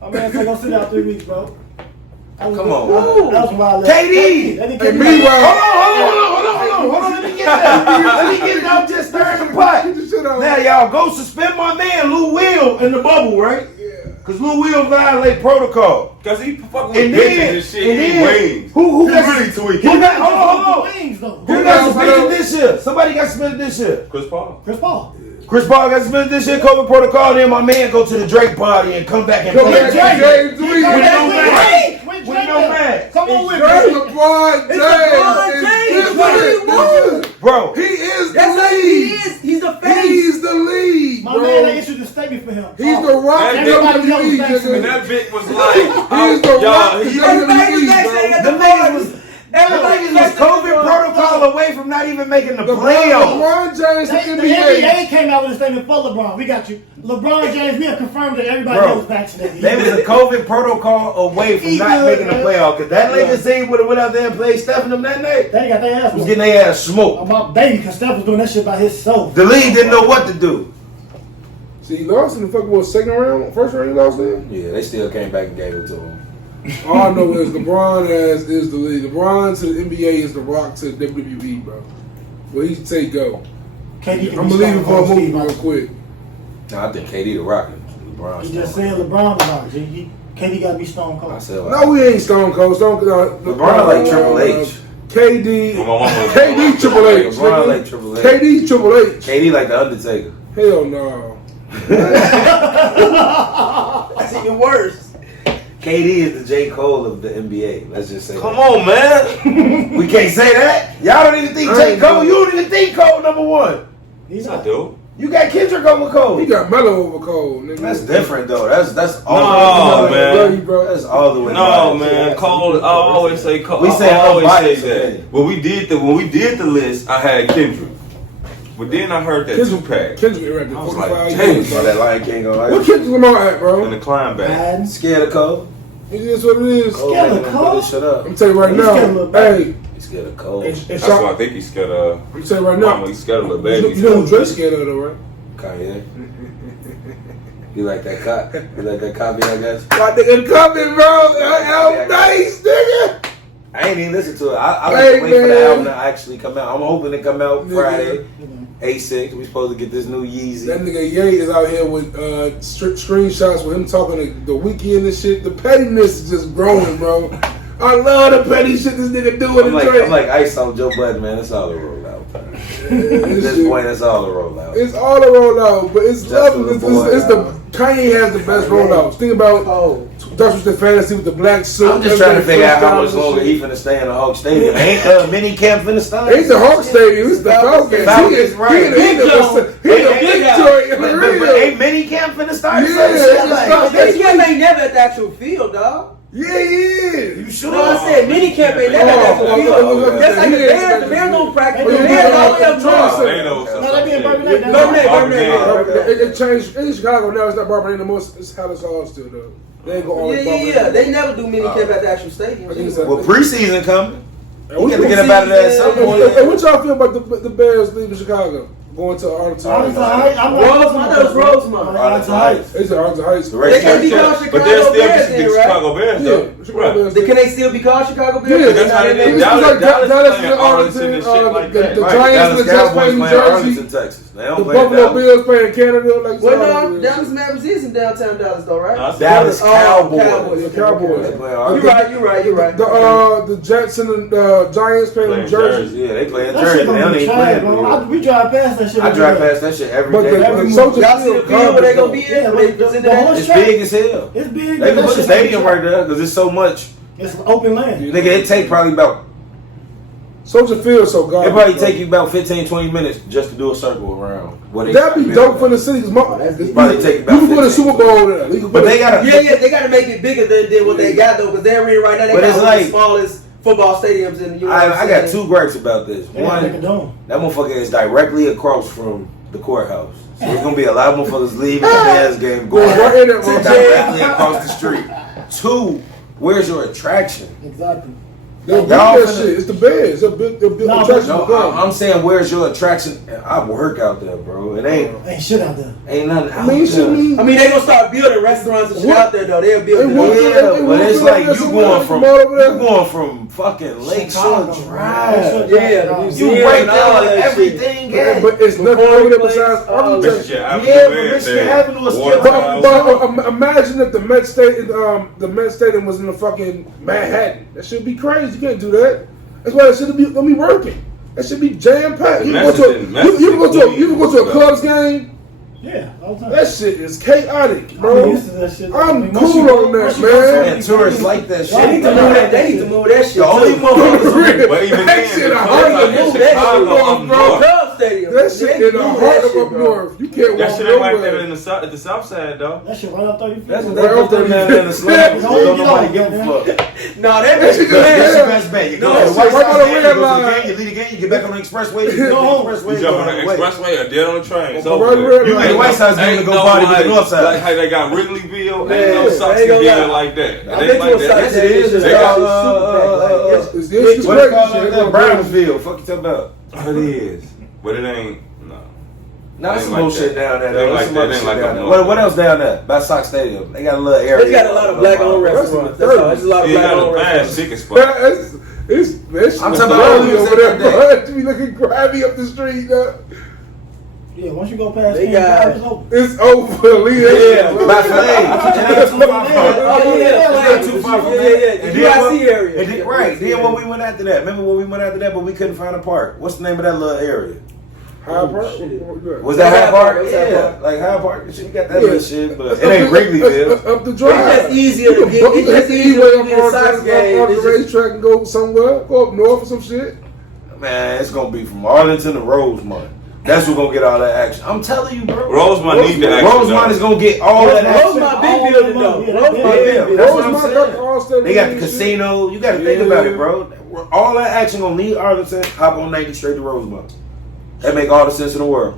My man said go sit down 3 weeks, bro. Come on. That was wild. KD! Hey, meanwhile, Hold on. Let me get that. Let me get it out just stirring the pot. get the shit out. Now, y'all, go suspend my man, Lou Will, in the bubble, right? Yeah. Because Lou Will violate protocol. Because he fucking And with bitches then, and shit. He wings. who He got really tweaking. Who got, hold on. Wings, though. Who got suspended this year? Somebody got suspended this year. Chris Paul. Chris Paul. Chris Paul got suspended this year, COVID protocol. Then my man go to the Drake party and come back and Come play. back to game 3. With no man. With With no man. Come on with That's me. LeBron James. LeBron James. Bro. He is the That's what he league. is. He's the face. He's the league, My man, they bro. issued a statement for him. He's the rock of Everybody knows WWE, that. And nigga. that bitch was like, He's the rock of he- WWE, bro. Them niggas was COVID protocol away from not even making the playoffs. LeBron James The from NBA NBA. came out with a statement for LeBron. We got you. LeBron James, we have confirmed that everybody Bro, was vaccinated. They was a COVID protocol away from He not good, making the man. playoff. Cause that Lakers team would have went out there and played Steph and them that night. They got their ass Was whooped. getting their ass smoked. About baby, because Steph was doing that shit by himself. The league didn't know what to do. See, he lost in the fucking second round, first round he lost in. Yeah, they still came back and gave it to him. All I know is LeBron is the league. LeBron to the NBA is the rock to the WWE, bro. Where he say go. KD can I'm be believing for a Stone move Cold real Steve quick. No, I think KD the Rocket. LeBron. He just said LeBron was out. KD got to be Stone I Cold. said No, we ain't Stone Cold. LeBron like Triple H. KD. My mama was- KD Triple H. LeBron like Triple H. KD Triple H. KD like the Undertaker. Hell no. That's even worse. KD is the J. Cole of the NBA. Let's just say Come that. on, man. We can't say that. Y'all don't even think J. Cole. You don't even think Cole number one. He's I not. do. You got Kendrick over Cole. He got Melo over Cole, nigga. That's different though. That's all. No, the way. man. Love you, bro. That's all the way. No, back. man. Cole. I always say Cole. We say I always say unbiased that. opinion. When we did the list, I had Kendrick. But then I heard that two-pack Kendrick right there. I was 45 like, years. So that Lion King on What like Kendrick Lamar at, in bro? the climb back. Madden. scared of Cole. It is what it is. Cole Scared of making him Cole? put his shit up. I'm telling you right He's scared of now. Lil Baby. Hey, He's scared of Cole. and That's why I think he's scared of. I'm telling you right Mama, now. he's scared of the You baby. know who Drake's scared of though, right? Kanye. You like that cop? You like that copy? I guess. My nigga coming, bro. How nice, nigga. I ain't even listen to it. I like Hey, to wait for the man. album to actually come out. I'm hoping to come out Nigga. Friday. A6. We supposed to get this new Yeezy. That nigga Ye is out here with screenshots with him talking to the weekend and shit. The pettiness is just growing, bro. I love the petty shit this nigga doing in Drake. I'm like Ice on Joe Budden, man. It's all a rollout. At this point, it's all a rollout. It's all a rollout, but it's Just lovely. for the boy, It's the Kanye has the best rollouts. Think about Dutch the fantasy with the black suit. I'm just trying to figure out how much longer he finna stay in the Hawk Stadium. Ain't mini camp finna start? Ain't the Hawk Stadium, it's the Falcons. Falcons, right. He the big joint in the But real. ain't mini camp finna start? Yeah, Mini camp ain't never at the actual field, dog. Yeah, he is. You sure? No, I said mini camp ain't never at the actual field. That's like the Bears. The Bears don't practice. The Bears all the way up north. No, they be in Birmingham. Birmingham. It changed in Chicago now. It's not Birmingham anymore. It's Hallis Hall still though. They ain't go all the way Yeah. They never do mini camp at the actual stadium. Well, preseason coming. We We got to get up out of there at some point. Hey, what y'all feel about the Bears leaving Chicago? Going to Arlington Heights. Rosemont. Arlington Heights. They said Arlington Heights. They can't be called But they're Chicago still Bears the then, right? Chicago Bears, Yeah, though. Chicago Bears. Can they still be called Chicago Bears? Yeah, That's how they it's Dallas like Dallas playing and Arlington, Arlington and shit like the that. Giants and the Jets play in New Jersey. Arlington, Texas. They The don't play Buffalo Dallas. Bills play in Canada. Like Well, no, Dallas Mavericks is in downtown Dallas, though, right? Dallas Cowboys. The Cowboys. They play You're Arlington. right. The Jets and the Giants play in New Jersey. Yeah, they play in That Jersey. shit They don't gonna be even play trash, in New bro. York. We drive past that shit. I drive past that shit every But day. the Every Soldier Y'all see the Field field where they gonna be in? Yeah, Where they but the presented whole that? It's big as hell. It's big. They can That put the shit stadium gonna right there because it's so much. be- It's open land. Nigga, it take probably about. Soldier Field so garbage. It probably take you about 15, 20 minutes just to do a circle around. That'd be dope for the city. Probably take about You can put a 15 Super Bowl there. But they gotta. Yeah, they gotta make it bigger than what they got though, because they're in right now. They But got it's one of like- the smallest football stadiums in the U.S. I got two gripes about this. They gotta make a One, dome. that motherfucker is directly across from the courthouse. So there's gonna be a lot of motherfuckers leaving the Bears game going Right in there, bro. directly across the street. Two, where's your attraction? Exactly. They'll beat Y'all that finna- shit. It's the Bears. They'll build No, attraction. No, I'm saying where's your attraction? I work out there, bro. It ain't Ain't shit out there. nothing out I mean, there. I mean, they gonna start building restaurants and shit What? out there though. They'll build They want it. to- Yeah, They but it's want like to you some going money from from over there. you going from fucking Lakeshore Chicago, Drive. Yeah, You museum right and there all with that shit. everything. Yeah, Yeah, but it's nothing over there besides architecture. Michigan Yeah, Avenue but is Michigan there. Avenue is Water still- Tower. But imagine if the Met Stadium was in the fucking Manhattan. That should be crazy. You can't do that. That's why it should be gonna be working. That should be jam packed. You can go to a Cubs game. Yeah, all the time. That shit is chaotic, I'm bro. used to that shit. I'm Once cool you go- on that, once you go man. And tourists like that Y'all They need shit. to move that. They need to move that shit. The only too. motherfuckers. But even That then, shit the a Cubs hard are to in move that Chicago shit up from north. Cubs Stadium. That shit They in the move heart that of shit, up bro. north. You can't That walk shit ain't right there nowhere. in the south, at the south side, though. That shit right up 30 feet. That's what Right they off put them the- down in the slums. Don't Don't get nobody off, give a man. fuck. No, that That shit bitch just- That's Yeah. your best bet. You go No, to the shit White right Sox on the game, red you go to the line. game, you leave the game, you get back on the expressway, you get Go on home. the expressway, You jump on go the away. expressway or dead on the train. It's On over the with. red You line. ain't The White Sox game ain't to go no, party with like, the North Side. Like how they got Wrigleyville, Man, ain't no I Sox ain't gonna deal lie. like that. I've They been like to a that. Sox Yes, it is. game. They got It's what disrespect. they call shit. that? Brownsville. Fuck you talking about? It is, but it ain't. No. Nah, Ain't some like bullshit that. down there. Ain't Though. like Some that. other Ain't shit like down up there. north. What else down there? By Sox Stadium. They got a little area. They got a lot of black-owned restaurants. That's all. There's a lot of You got black-owned a bad restaurants. chicken spot. I'm talking about grimy over there, bro. You be looking grimy up the street. Yeah, once you go past They King got- Drive, it's over. It's over. Leave that Yeah. shit alone. By Filet. It ain't too far from it. Oh, yeah, It's not too far from yeah, that. yeah. And The then UIC what- area. and then- Right. Then when we went after that, remember when we went after that, but we couldn't find a park. What's the name of that little area? Hyde Park? Was that Hyde Park? It was Hyde Yeah, Park. like Hyde Park. You got that Yeah. little shit, but it ain't Wrigleyville. Up the It's drive. just easier to get. It's just easier to get a Sox game. Off the It's just- racetrack and go somewhere. Go up north or some shit. Man, it's gonna be from Arlington to Rosemont. That's what's gonna get all that action. I'm telling you, bro. Rosemont need that action. Rosemont is gonna get all that action. Rosemont big building though. Yeah, Rosemont Yeah, big building. that's what I'm Rosemont got the saying. All-State They got the League shit. casino. You got to think about it, bro. All that action gonna leave Arlington, hop on 90 straight to Rosemont. That make all the sense in the world.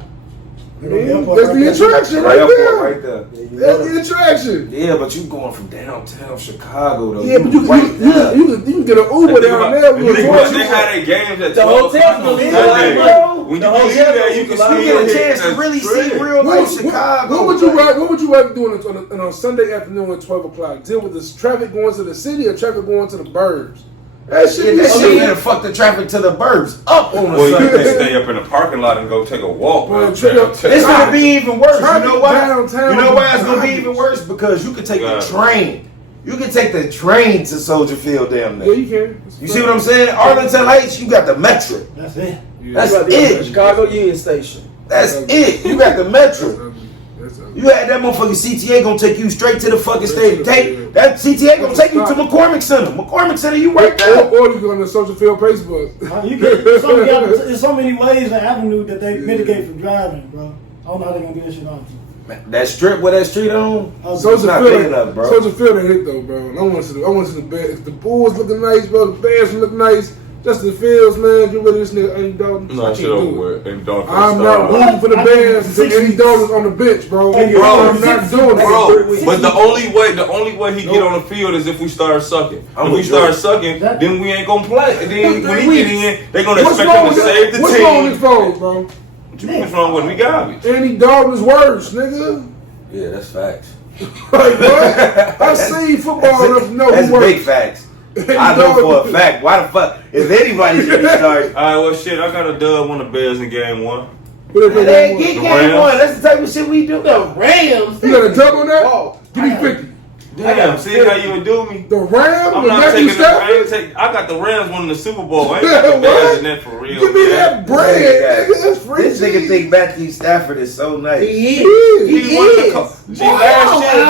That's the attraction right Airport there. right there. That's the attraction. Yeah, but you going from downtown Chicago though. Yeah, but you right there. can get an Uber down there. You think about they had their games at The 12 hotel's o'clock on gonna be Sunday. like, When the you get hotel there, you can gonna still be You like- get a chance to really see real life Chicago. What would you rather do on a Sunday afternoon at 12 o'clock? Deal with this traffic going to the city or traffic going to the burbs? That shit Yeah, be that shit shit. finna fuck the traffic to the burbs up on Well, the you can Sunday. stay up in the parking lot and go take a walk. Well, man. It's gonna be even worse. You Traffic know why? downtown You know why it's gonna be garbage. even worse? Because you can take God. the train. You can take the train to Soldier Field down Yeah, there. you can. You see what I'm saying? Arlington Heights, you got the Metro. That's it. That's You got the it. Chicago Union Station. That's it. You got the Metro. That's ugly. You had that motherfucking CTA gonna take you straight to the fucking stadium. That CTA gonna take you to McCormick Center. McCormick Center, you right there. Or you go on the social field pace bus. There's so many ways and avenues that they mitigate from driving, bro. I don't know how they're gonna do this shit on. That strip where that street on, Social not field, big enough, bro. Social field ain't hit though, bro. I want to see the Bears. The Bulls looking nice, bro. The Bears look nice. Justin Fields, man, get rid of this nigga Andy Dalton. No, shit over with. And Dalton I'm not rooting for the Bears to Andy Dalton on the bench, bro. I'm not doing it, bro. But the only way he get on the field is if we start sucking. If we start sucking, then we ain't gonna play. And then when he get in, they gonna expect him to save the team. What's wrong with his phone, bro? What you mean what's wrong with him? We garbage. Andy Dalton is worse, nigga. Yeah, that's facts. Like what? I seen football enough to know That's who works. big facts. I know for a fact. Why the fuck is anybody should be starting? All right, well, shit, I got a dub on the Bears in game 1. They ain't get The game Rams. 1. That's the type of shit we do. The Rams. You got a dub on that? Whoa. Give me 50. Damn, see how you would do me? The Rams? I'm with not Matthew taking Stafford? I got the Rams winning the Super Bowl. I ain't got the Bears in that for real. Give me that bread, nigga. That's free. This nigga think Matthew Stafford is so nice. He is. He won the last year.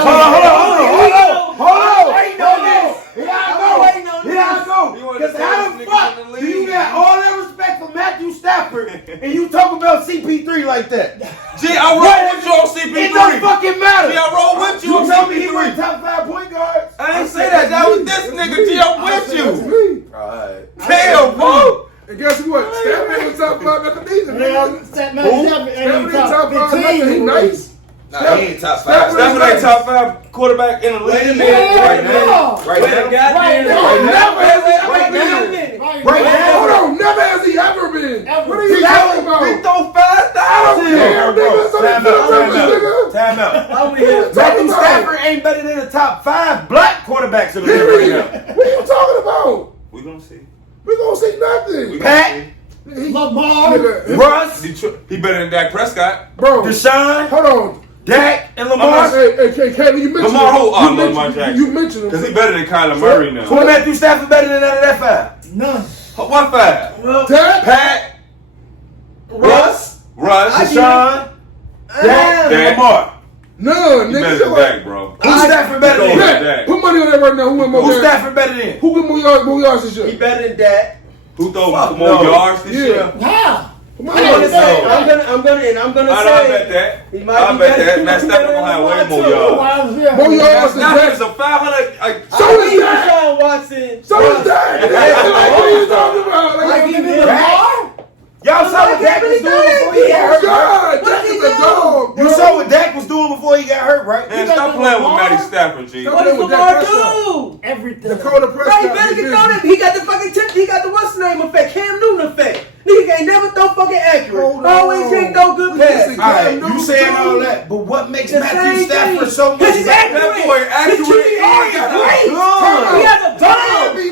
Hold on. Waiting on this. Here I go. Because how the fuck do you got all that respect for Matthew Stafford and you talk about CP3 like that? Gee, I roll with you on CP3. It don't fucking matter. Gee, I roll with you on You tell me he CP3. was top 5 point guards. I ain't say that. That was this nigga. Gee, I'm with you. Me. Alright. Damn, bro. And guess what? Stafford ain't top 5 nothing either, nigga. Stafford Stafford ain't top 5 nothing. He nice. Nah, he ain't top 5. Stafford That's what they top 5 quarterback in the league. Right now. Hold on. Never has he ever been. What are you talking about? He throw 5,000. Yeah, nigga. So they put him nigga. Time out. What you talking Matthew about? Stafford ain't better than the top 5 black quarterbacks in the league right Period. now. What are you talking about? We gonna see. We gonna see nothing. We Pat, gonna see. Lamar. Nigga, Russ, Detroit, he better than Dak Prescott. bro. Deshaun, Hold on. Dak, and Lamar. Hey, Kelly, you mentioned Lamar who? Oh, him. Lamar Jackson. You mentioned him. Because he better than Kyler Murray now. Who Matthew Stafford better than none of that 5? None. What 5? Dak? Pat, Russ, Deshaun, Dak, and Dak. Lamar. None, He nigga. better than Dak, bro. Who's Stafford better than? Dak. Dak. Put money on that right now. Who went more Who's yards? Stafford better than? Who went more yards this He year? better than that. Who throw Fuck more no. yards this Yeah. year? How? Come I'm gonna on. say, I'm gonna I say. bet that. He might I be bet better. that. He Matt might be Stafford better gonna have than way Lamar, more too. yards. More yards Matt than Stafford Dak. is a 500. So is Dak. Deshaun Watson. So is Dak. Like, what are you talking about? Like, Like you even did Lamar? Y'all saw what Dak was doing before he got hurt. God, Dak is a dog. You saw what Dak was doing before he got hurt, right? Man, stop playing with Matty Stafford, G. Stop What did with Lamar Dak Prescott. do? Everything. Dakota Right, Prescott. better did get this. thrown in. He got the fucking tip. He got the what's the name effect, Cam Newton effect. Nigga ain't never throw fucking accurate. Hold on. Always ain't no good pass. Listen, All right, Cam Newton you saying too. all that, but what makes The Matthew same Stafford thing. so much Cause he's better? accurate. That boy accurate. His QBR is great. He has a dime. The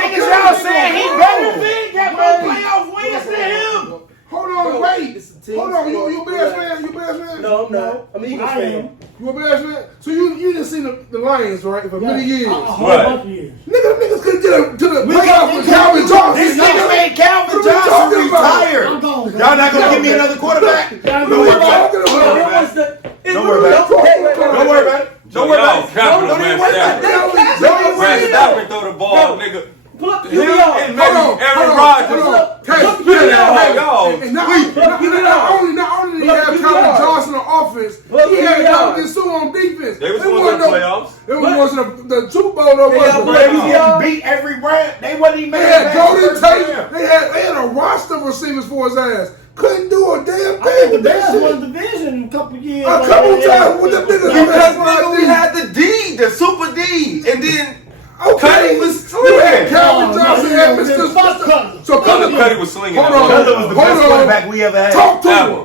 niggas y'all saying he better than me, got more playoff wins than him. Hold on, wait. It's a team Hold on, sport. you Bears fan? You Bears fan? No, I'm not. I'm an Eagles I fan. am. You a Bears fan? So you didn't see the Lions, right, for many years. A whole Right. bunch of years. Nigga, them niggas couldn't get to the We playoffs got- with we Calvin got- Johnson. This nigga made Calvin What are we Johnson talking about? retire. I'm going. Y'all not gonna give me another quarterback? What are we talking about? Don't worry about it. Don't worry about it. Don't worry about it. Capital Don't man even worry about it. Stafford. Don't worry Matt about it. Stafford throw the ball, nigga. Pull up the Him QBR. and maybe Aaron Rodgers. Not only did he have Calvin Johnson on offense, he had Calvin Sue on defense. They was going to the playoffs. It wasn't the Super Bowl though, They got was They it? was getting beat every round. They wasn't even They making had it back Golden the first Tate. round. They had a roster of receivers for his ass. Couldn't do a damn I thing think the with that Bears won shit. the division a couple years. A couple times with them niggas. Because nigga, we had the D, the Super D, and then Okay. Cuddy was You had slinging. Calvin Johnson and Mr. So Cuddy was slinging. Hold that on. ball. Cutler was the best quarterback we ever had. Talk to Ever. him.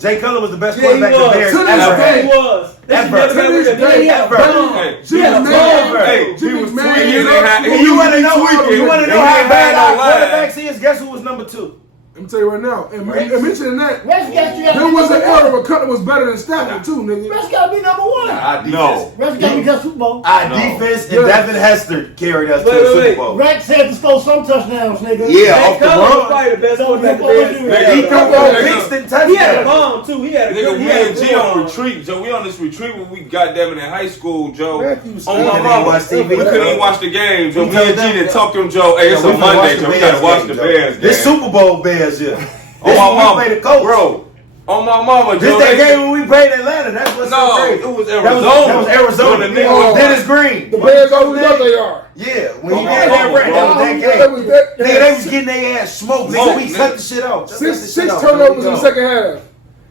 Jay Cutler was the best Yeah, he quarterback the was. Bears To this ever day. had. He was. They should Ever. never had with him. To this He had a day. bomb. Hey, Jimmy Yeah, Man. hey, Jimmy was Man. tweaking. You wanna know how bad our quarterbacks is? Guess who was number 2? Let me tell you right now. And mentioning that, Rex got you. there was an era where Cutler was better than Stafford too, nigga. Rex got to be number one. Our defense, No. Rex got to be the Super Bowl. Our defense and Devin Hester carried us to the Super Bowl. Rex had to score some touchdowns, nigga. Yeah, Matt off the Cullen was run. probably the best So quarterback the what Bears. you- Nigga, He come on Kingston touchdown. He had a bomb too. He had a Nigga, good. we and G on retreat, Joe. We on this retreat when we goddamn it in high school, Joe. Matthew On Stafford. my Couldn't mama. watch TV. We couldn't even watch the game, Joe. We Me and told G them- didn't talk to him, Joe. Hey, it's We a finna Monday, watch the Joe. We Bears gotta watch game, the Joe. Bears game. This Super Bowl Bears, yeah. On This my when we mama, play the Colts. bro. On my mama, This Joe. that game when we played Atlanta. That's what's so No, crazy. it was That Arizona. was Arizona. When the nigga was Dennis Green. The Bears always know they are. Yeah, when you Oh, get oh, that red, bro. that was that That game. was that. Nigga, they was getting their ass smoked. Smoked, Nigga, we nigga. cut the shit off. Six turnovers in the second half.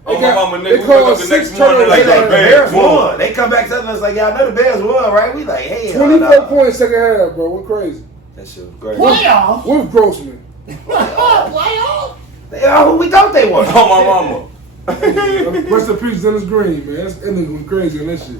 On my mama, They nigga. We called wake up the next six morning like They like, the the Bears Bears won. won. They come back telling us like, y'all know the Bears won, right? We like, hey, 24 points second half, bro. We're crazy. That shit was great. Playoffs? With Grossman. Playoffs? They are who we thought they were. On my mama. Rest in peace, Dennis Green, man. That nigga went crazy on that shit.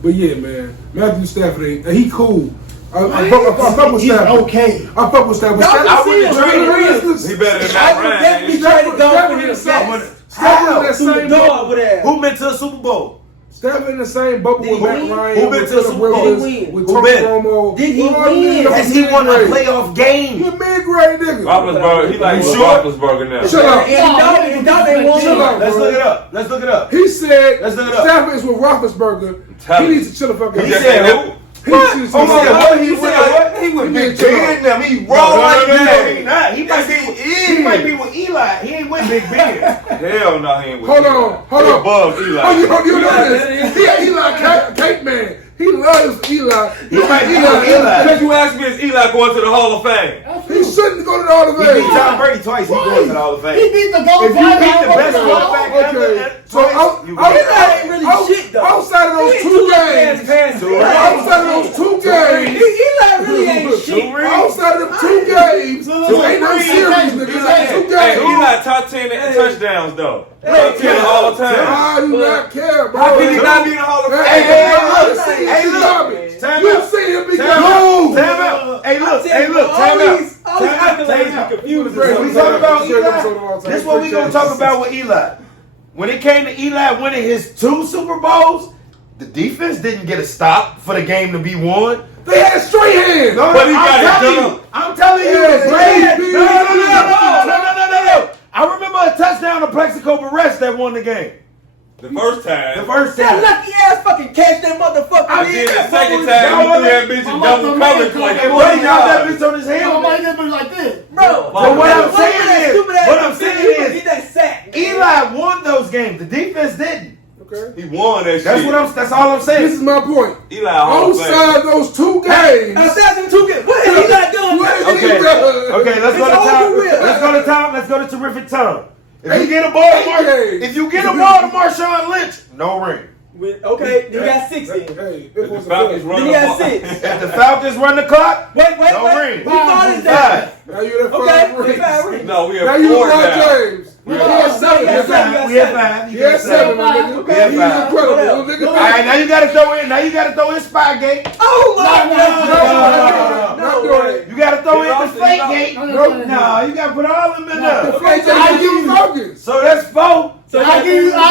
But yeah, man. Matthew Stafford ain't. He cool. I fuck with He's Stafford. okay. I fuck with Stafford. Y'all Stafford- see him, Stafford- He better than I Matt would Ryan. definitely try to go for him. Stafford How? in that Through the same door bubble. with that. Who been to a Super Bowl? Stafford in the same bubble Did with he Matt win? Ryan. Who been with to the Phillip Super Bowl? Rivers, Did he win? with Who Tony been? Romo. Did he Well, win? nigga, Has he won a mid-grade. playoff game? You a mid-grade nigga. Roethlisberger, he like You with sure? Roethlisberger now. Shut up. And Dog ain't won. Shut up. Let's look it up. Let's look it up. He said Let's look it up. Stafford is with Roethlisberger. Tell He me. needs to chill the fuck out. He Just said ain't who? that- He needs to Oh chill my the fuck God, out. he said He was He Big chill Ben out. them. He No, raw no, like no, that. he not. He might Yes, be. he is. He might be with Eli. He ain't with Big Ben. Hell no, he ain't with Hold Eli. on, hold He on. above Eli. Oh, you know this? He an Eli cake man. He loves Eli. He might be with Eli. Because you asked me, is Eli going to the Hall of Fame? He shouldn't go to the Hall of He Fame. beat Tom Brady twice. He going to the Hall of He Fame. beat the gold If you beat the best quarterback Okay. ever, So Eli ain't really shit, though. outside of those He two ain't games, outside of those two games, Eli really ain't shit. outside of them two games, ain't no series, nigga. It's two Hey, games. Eli top 10 in touchdowns, though. Top 10 all time. I do not care, bro. How can he not be in the Hall of Hey, Fame? Hey, look. Time You out. see him be Time garbage. out. Hey, look. Hey, look. All Time out. these accolades be confused. We talk about Eli. This what we gonna talk about with Eli. When it came to Eli winning his 2 Super Bowls, the defense didn't get a stop for the game to be won. They had straight hands. No, But he got it telling done. you. I'm telling you, Yeah, the Braves. baby. No. I remember a touchdown to Plexico Perez that won the game. The first time. The first That time. lucky ass fucking catch that motherfucker. I did the second time. He threw that bitch in double coverage like And Brady got that bitch on his Nobody helmet. did like this. Bro, But what I'm look at saying that is, stupid ass what I'm defense. saying He is, get that sack. Eli won those games. The defense didn't. Okay. He won that That's shit. that's all I'm This saying. is my point. Eli Hall of Fame. Outside those two games, Outside them two games. What has he not done? What is Okay, he done? okay, let's go to It's Tom. over with. Let's go to Tom. Let's go to terrific Tom. If you Hey, get a ball to hey. if you get a ball to Marshawn Lynch, no ring. Okay, he got 6 then. Hey, If it was the Falcons a run Then the he ball. got 6. If the Falcons run the clock, Wait. no ring. Who thought is that? Now you're at Okay, 5 rings. 5 rings. No, we Now have you 4 LeBron now. James. You had 7. Yeah, That's yeah. it. We have 5. He had 7, my nigga. Okay. He's Yeah, incredible. whatever. Nigga. All right, now you got to throw in. Now you got to throw in Spygate. Oh my No, God! not doing it. You got to throw in Austin, Deflategate. Nope. No, you got to put all of them in there. I give you focus. So that's 4. So I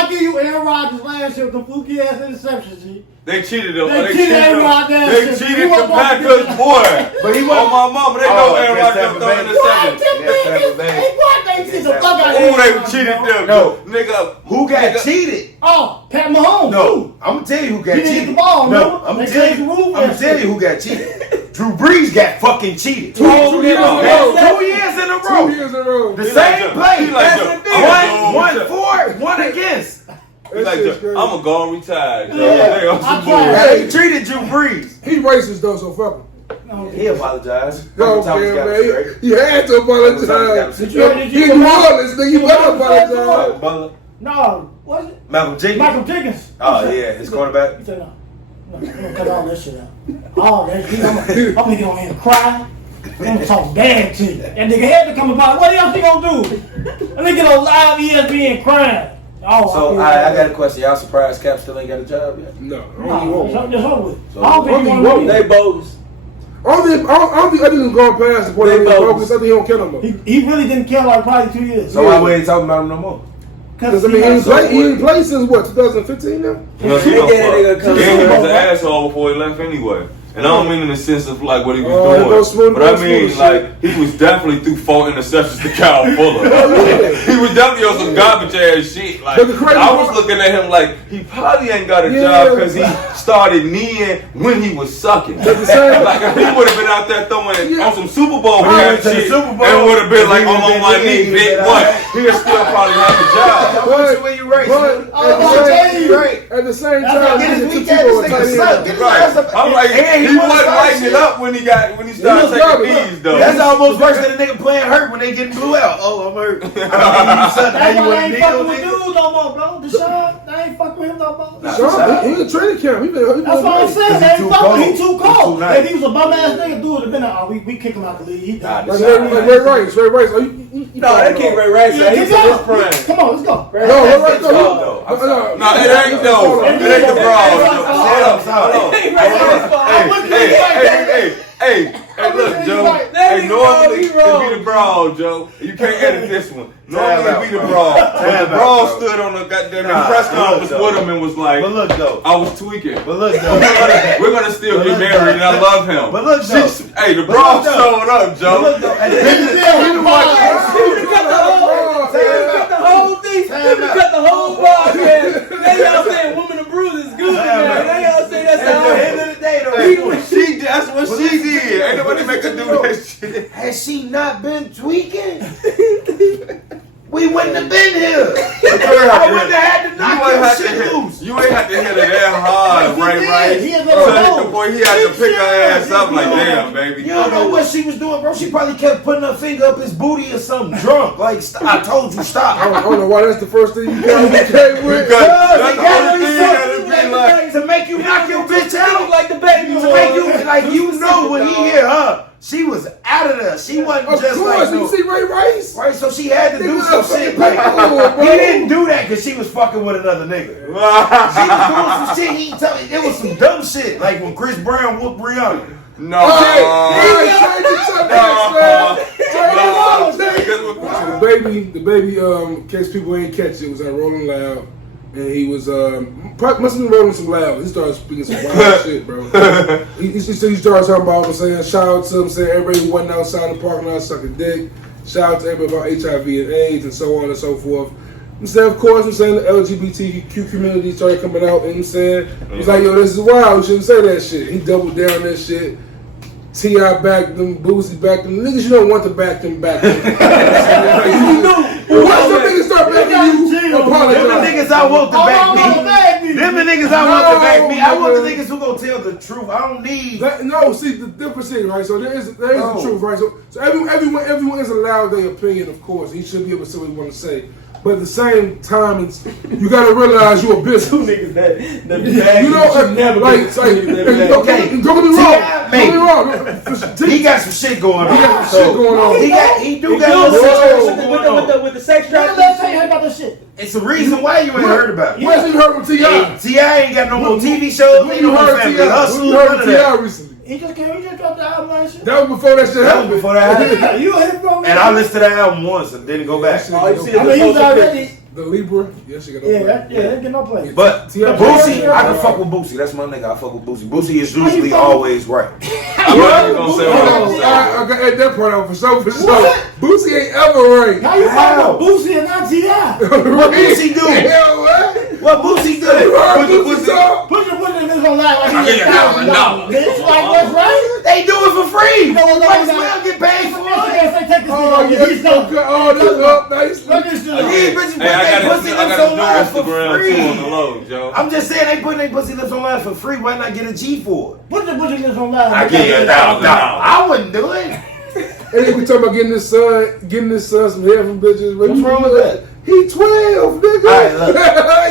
give you Aaron Rodgers last year with the fluky ass interceptions. G. They cheated them. They They cheated cheated Aaron them. Rodgers. They You cheated want the one to Packers, get- boy. But he On wasn't. my mama, they Oh, know Aaron against Rodgers Tampa throwing Bay. interceptions. Against Tampa Bay. Hey, what? They cheated the fuck out of Ooh, they Aaron cheated Rodgers, them. No. Nigga. Who got Nigga. cheated? Oh, Pat Mahomes. No, I'm gonna tell you who got He didn't cheated. get the ball, no, no? I'm They gonna tell changed you. the rule I'm gonna last tell you year. who got cheated. Drew Brees got fucking cheated. 2 years in a row. 2 years in a row. 2 years in a row. The He same like play. He like That's the- the thing. I'm One gonna go for, one against. He like shit's the- crazy. I'm a gone retired. Yeah. They on I some tried. bull. Hey, he treated Drew Brees. He racist though, so fuck him. He apologized. Yo, man, man. He had to apologize. Did He New Orleans, nigga. You better apologize. Butler, No, was it? Malcolm Jenkins. Michael Jenkins. Oh yeah, his quarterback. He said no. No, I'm gonna cut all that shit out. All that shit. I'm gonna get on here and cry. I'm gonna talk bad to you. That nigga had to come about. What else he gonna do? That nigga on live ESPN crying. Oh, So I got a question. Y'all surprised Cap still ain't got a job yet? No, No, only one. just over with. So, I don't think he only wanna one. be. They bogus. I don't think Eddie's going past the point They of bogus. I think he don't care no more. He really didn't care like probably 2 years. So why we ain't talking about him no more? Because I mean, he didn't play since what, 2015 now? You know, They gave that nigga a come Game back. was an asshole before he left anyway. And I don't mean in the sense of like what he was Oh, that goes doing, smooth, but I goes mean smooth like he was definitely through 4 interceptions to Kyle Fuller. He was definitely on some garbage ass shit. Like But the crazy I was part- looking at him like he probably ain't got a Yeah. job because he started kneeing when he was sucking. But the same- Like if he would have been out there throwing Yeah. on some Super Bowl Right, kind of to the shit, Super Bowl. and would have been like He on would've my been knee, in, big but one. He'll still probably have a job. But when you race, But at the same time, Get his he weak took ass people nigga tight suck. end. Get his Right. ass up. I'm like, And he wanna wasn't start lighting shit. it up when he started was taking garbage. knees though. That's almost worse than a nigga playing hurt when they getting blew out. Oh, I'm hurt. I mean, you suck. Now That's you why I want ain't to fucking kneel, with nigga. dude no more, bro. Deshaun, I ain't fucking with him no more. Sean, he in training camp. He been That's what I'm saying. They too ain't fucking. He cold. too He's cold. too nice. If he was a bum ass nigga, dude would have been out. We kick him out the league. He done. Like Ray Rice. Oh, you No, they kick Ray Rice. Yeah, He's kick in him his out. prime. Come on, let's go. No, Ray Rice. No, it ain't though. It ain't the broad. Hey, look, Joe. Hey, normally it be the broad, Joe. You can't edit this one. Normally it be the broad. But the broad stood on the goddamn press conference with him and was like, But look though. I was tweaking. But look though. We're gonna still get married, and I love him. But look though. Hey, the broad showed up, Joe. But look though. At the end of the day, Cut the whole thing. Cut the whole podcast. Now y'all saying Woman of Bruise is good now. Now y'all say that's at how the end of the day though. That's what she did. Ain't nobody make her do that shit. Has she not been tweaking? We wouldn't have been here. I wouldn't have had to knock your shit loose. You ain't have to hit her that hard, right? He is Boy, he had to pick her ass up like, damn, baby. You don't know what she was doing, bro. She probably kept putting her finger up his booty or something drunk. Like, I told you, stop. I don't know why that's the first thing you came with. Because That's that's the only thing that'd be like. to make you knock your bitch out. like the baby. To make you, like, you know when he hit her, she was out of there. She wasn't Of just course, like, you no. see Ray Rice? Right, so she had to do Nigga, some that's shit. fucking Like, cool, bro. he didn't do that because she was fucking with another nigga. She was doing some shit. He told me it was some dumb shit, like when Chris Brown whooped Rihanna. No. The baby, in case people ain't catch it, was at Rolling Loud, and he was must have been rolling some loud. He started speaking some wild shit, bro. He started talking about saying, shout out to him, saying everybody who wasn't outside the parking lot sucking dick. Shout out to everybody about HIV and AIDS and so on and so forth. Instead, of course, I'm saying the LGBTQ community started coming out and saying, he's like, yo, this is wild, you shouldn't say that shit. He doubled down on that shit. T.I. backed them, Boosie backed them. Niggas you don't want to back them back. Once them niggas start backing you, apologize. Them the niggas I want to back me. Them the niggas I want to back me. I want the niggas who gonna tell the truth. I don't need. No, see the difference is right. So there is the truth, right? So everyone is allowed their opinion, of course. He should be able to say what he want to say. But at the same time, it's, you gotta realize you're a business. Niggas that You know, like don't get me wrong. He got some shit going on. He got some shit going on. He do got a little situation going on. with the sex Let trafficking. me tell you about this shit. It's the reason why you ain't heard about it. When you heard from T.I.? T.I. ain't got no more TV shows. When Ain't you no more heard family T.I.? hustle. When you None heard of T.I. that. recently? He just dropped the album and shit. That was before that shit That was happened. before that happened. Yeah, you hit from And I listened to that album once and didn't go back. All you see is I mean, he was the already. The Libra, yes, she got no Yeah, play. they get no play. But T.I. Boosie, I can fuck with Boosie. That's my nigga. I fuck with Boosie. Boosie is usually always right. You gonna say what? I got at that point out for sure. Boosie ain't ever right. How you fucking Boosie and not T.I.? What Boosie do? Hell, what? What Boosie do? Put the pussy up. Put your niggas on live like I he's get $1,000. Bitch, like that's right. They do it for free. No, Might as well get paid for it. Take this Oh, nigga. He's so good. Oh, this up nice. Look at this These shit. bitches put Hey, I their gotta pussy do lips on live for Instagram free. too on the low, Joe. I'm just saying they putting their pussy lips on live for free. Why not get a G for it? Put your niggas on live. I give you $1,000. I wouldn't do it. And then we talking about getting this son some hair from bitches. What's wrong with that? He 12, nigga.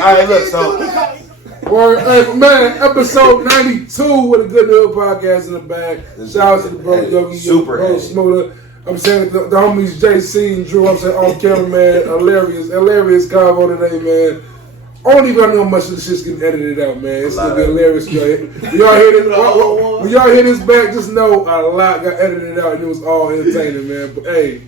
Alright, look, so Or, hey, man, episode 92 with a good little podcast in the bag. Shout out to the bro Yogi, super bro heavy. Smooda. I'm saying the homies JC and Drew. I'm saying on camera, man. Hilarious convo today, man. I don't even know how much of the shit's getting edited out, man. It's gonna be hilarious. When y'all hear this, when y'all hear this back, just know a lot got edited out and it was all entertaining, man. But hey,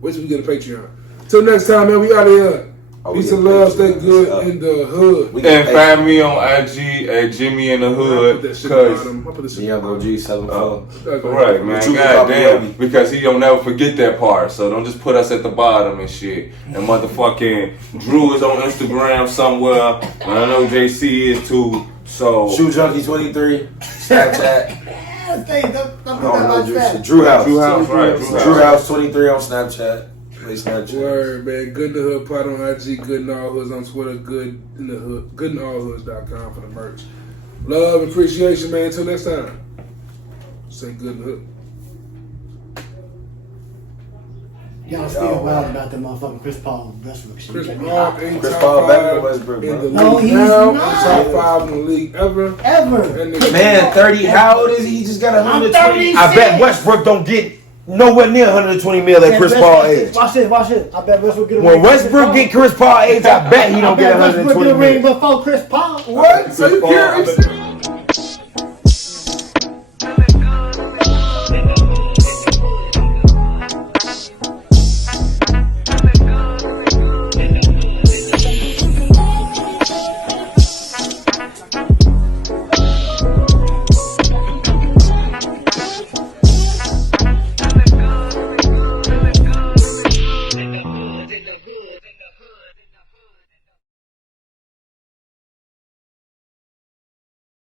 wait till we get a Patreon. Till next time, man. We out of here. Peace and love. Stay good in the hood. And find me on IG at Jimmy in the Hood. Cause Young OG 74. Right, man. God damn. Because he don't never forget that part. So don't just put us at the bottom and shit. And motherfucking Drew is on Instagram somewhere. And I know JC is too. So Shoe Junkie 23. Snapchat. Drew House. Drew House, right. Drew House 23 on Snapchat. Word, man. Good in the Hood pod on IG, Good in All Hoods on Twitter, Good in the Hood, goodinallhoods.com for the merch. Love, appreciation, man. Until next time. Say Good in the Hood. Y'all still wild about that motherfucking Chris Paul Westbrook shit. Chris Paul ain't Chris top Paul better than 5 Westbrook, in the bro. league No, he's now. not. Top 5 in the league ever. And the- Man, 30. How old is he? He just got 120. I'm I bet Westbrook don't get nowhere near 120 mil at Chris Paul age. Watch this. I bet Westbrook get a When ring. Westbrook get Chris Paul age, I bet he don't get Westbrook 120 get a ring mil. before Chris Paul. What? So you curious?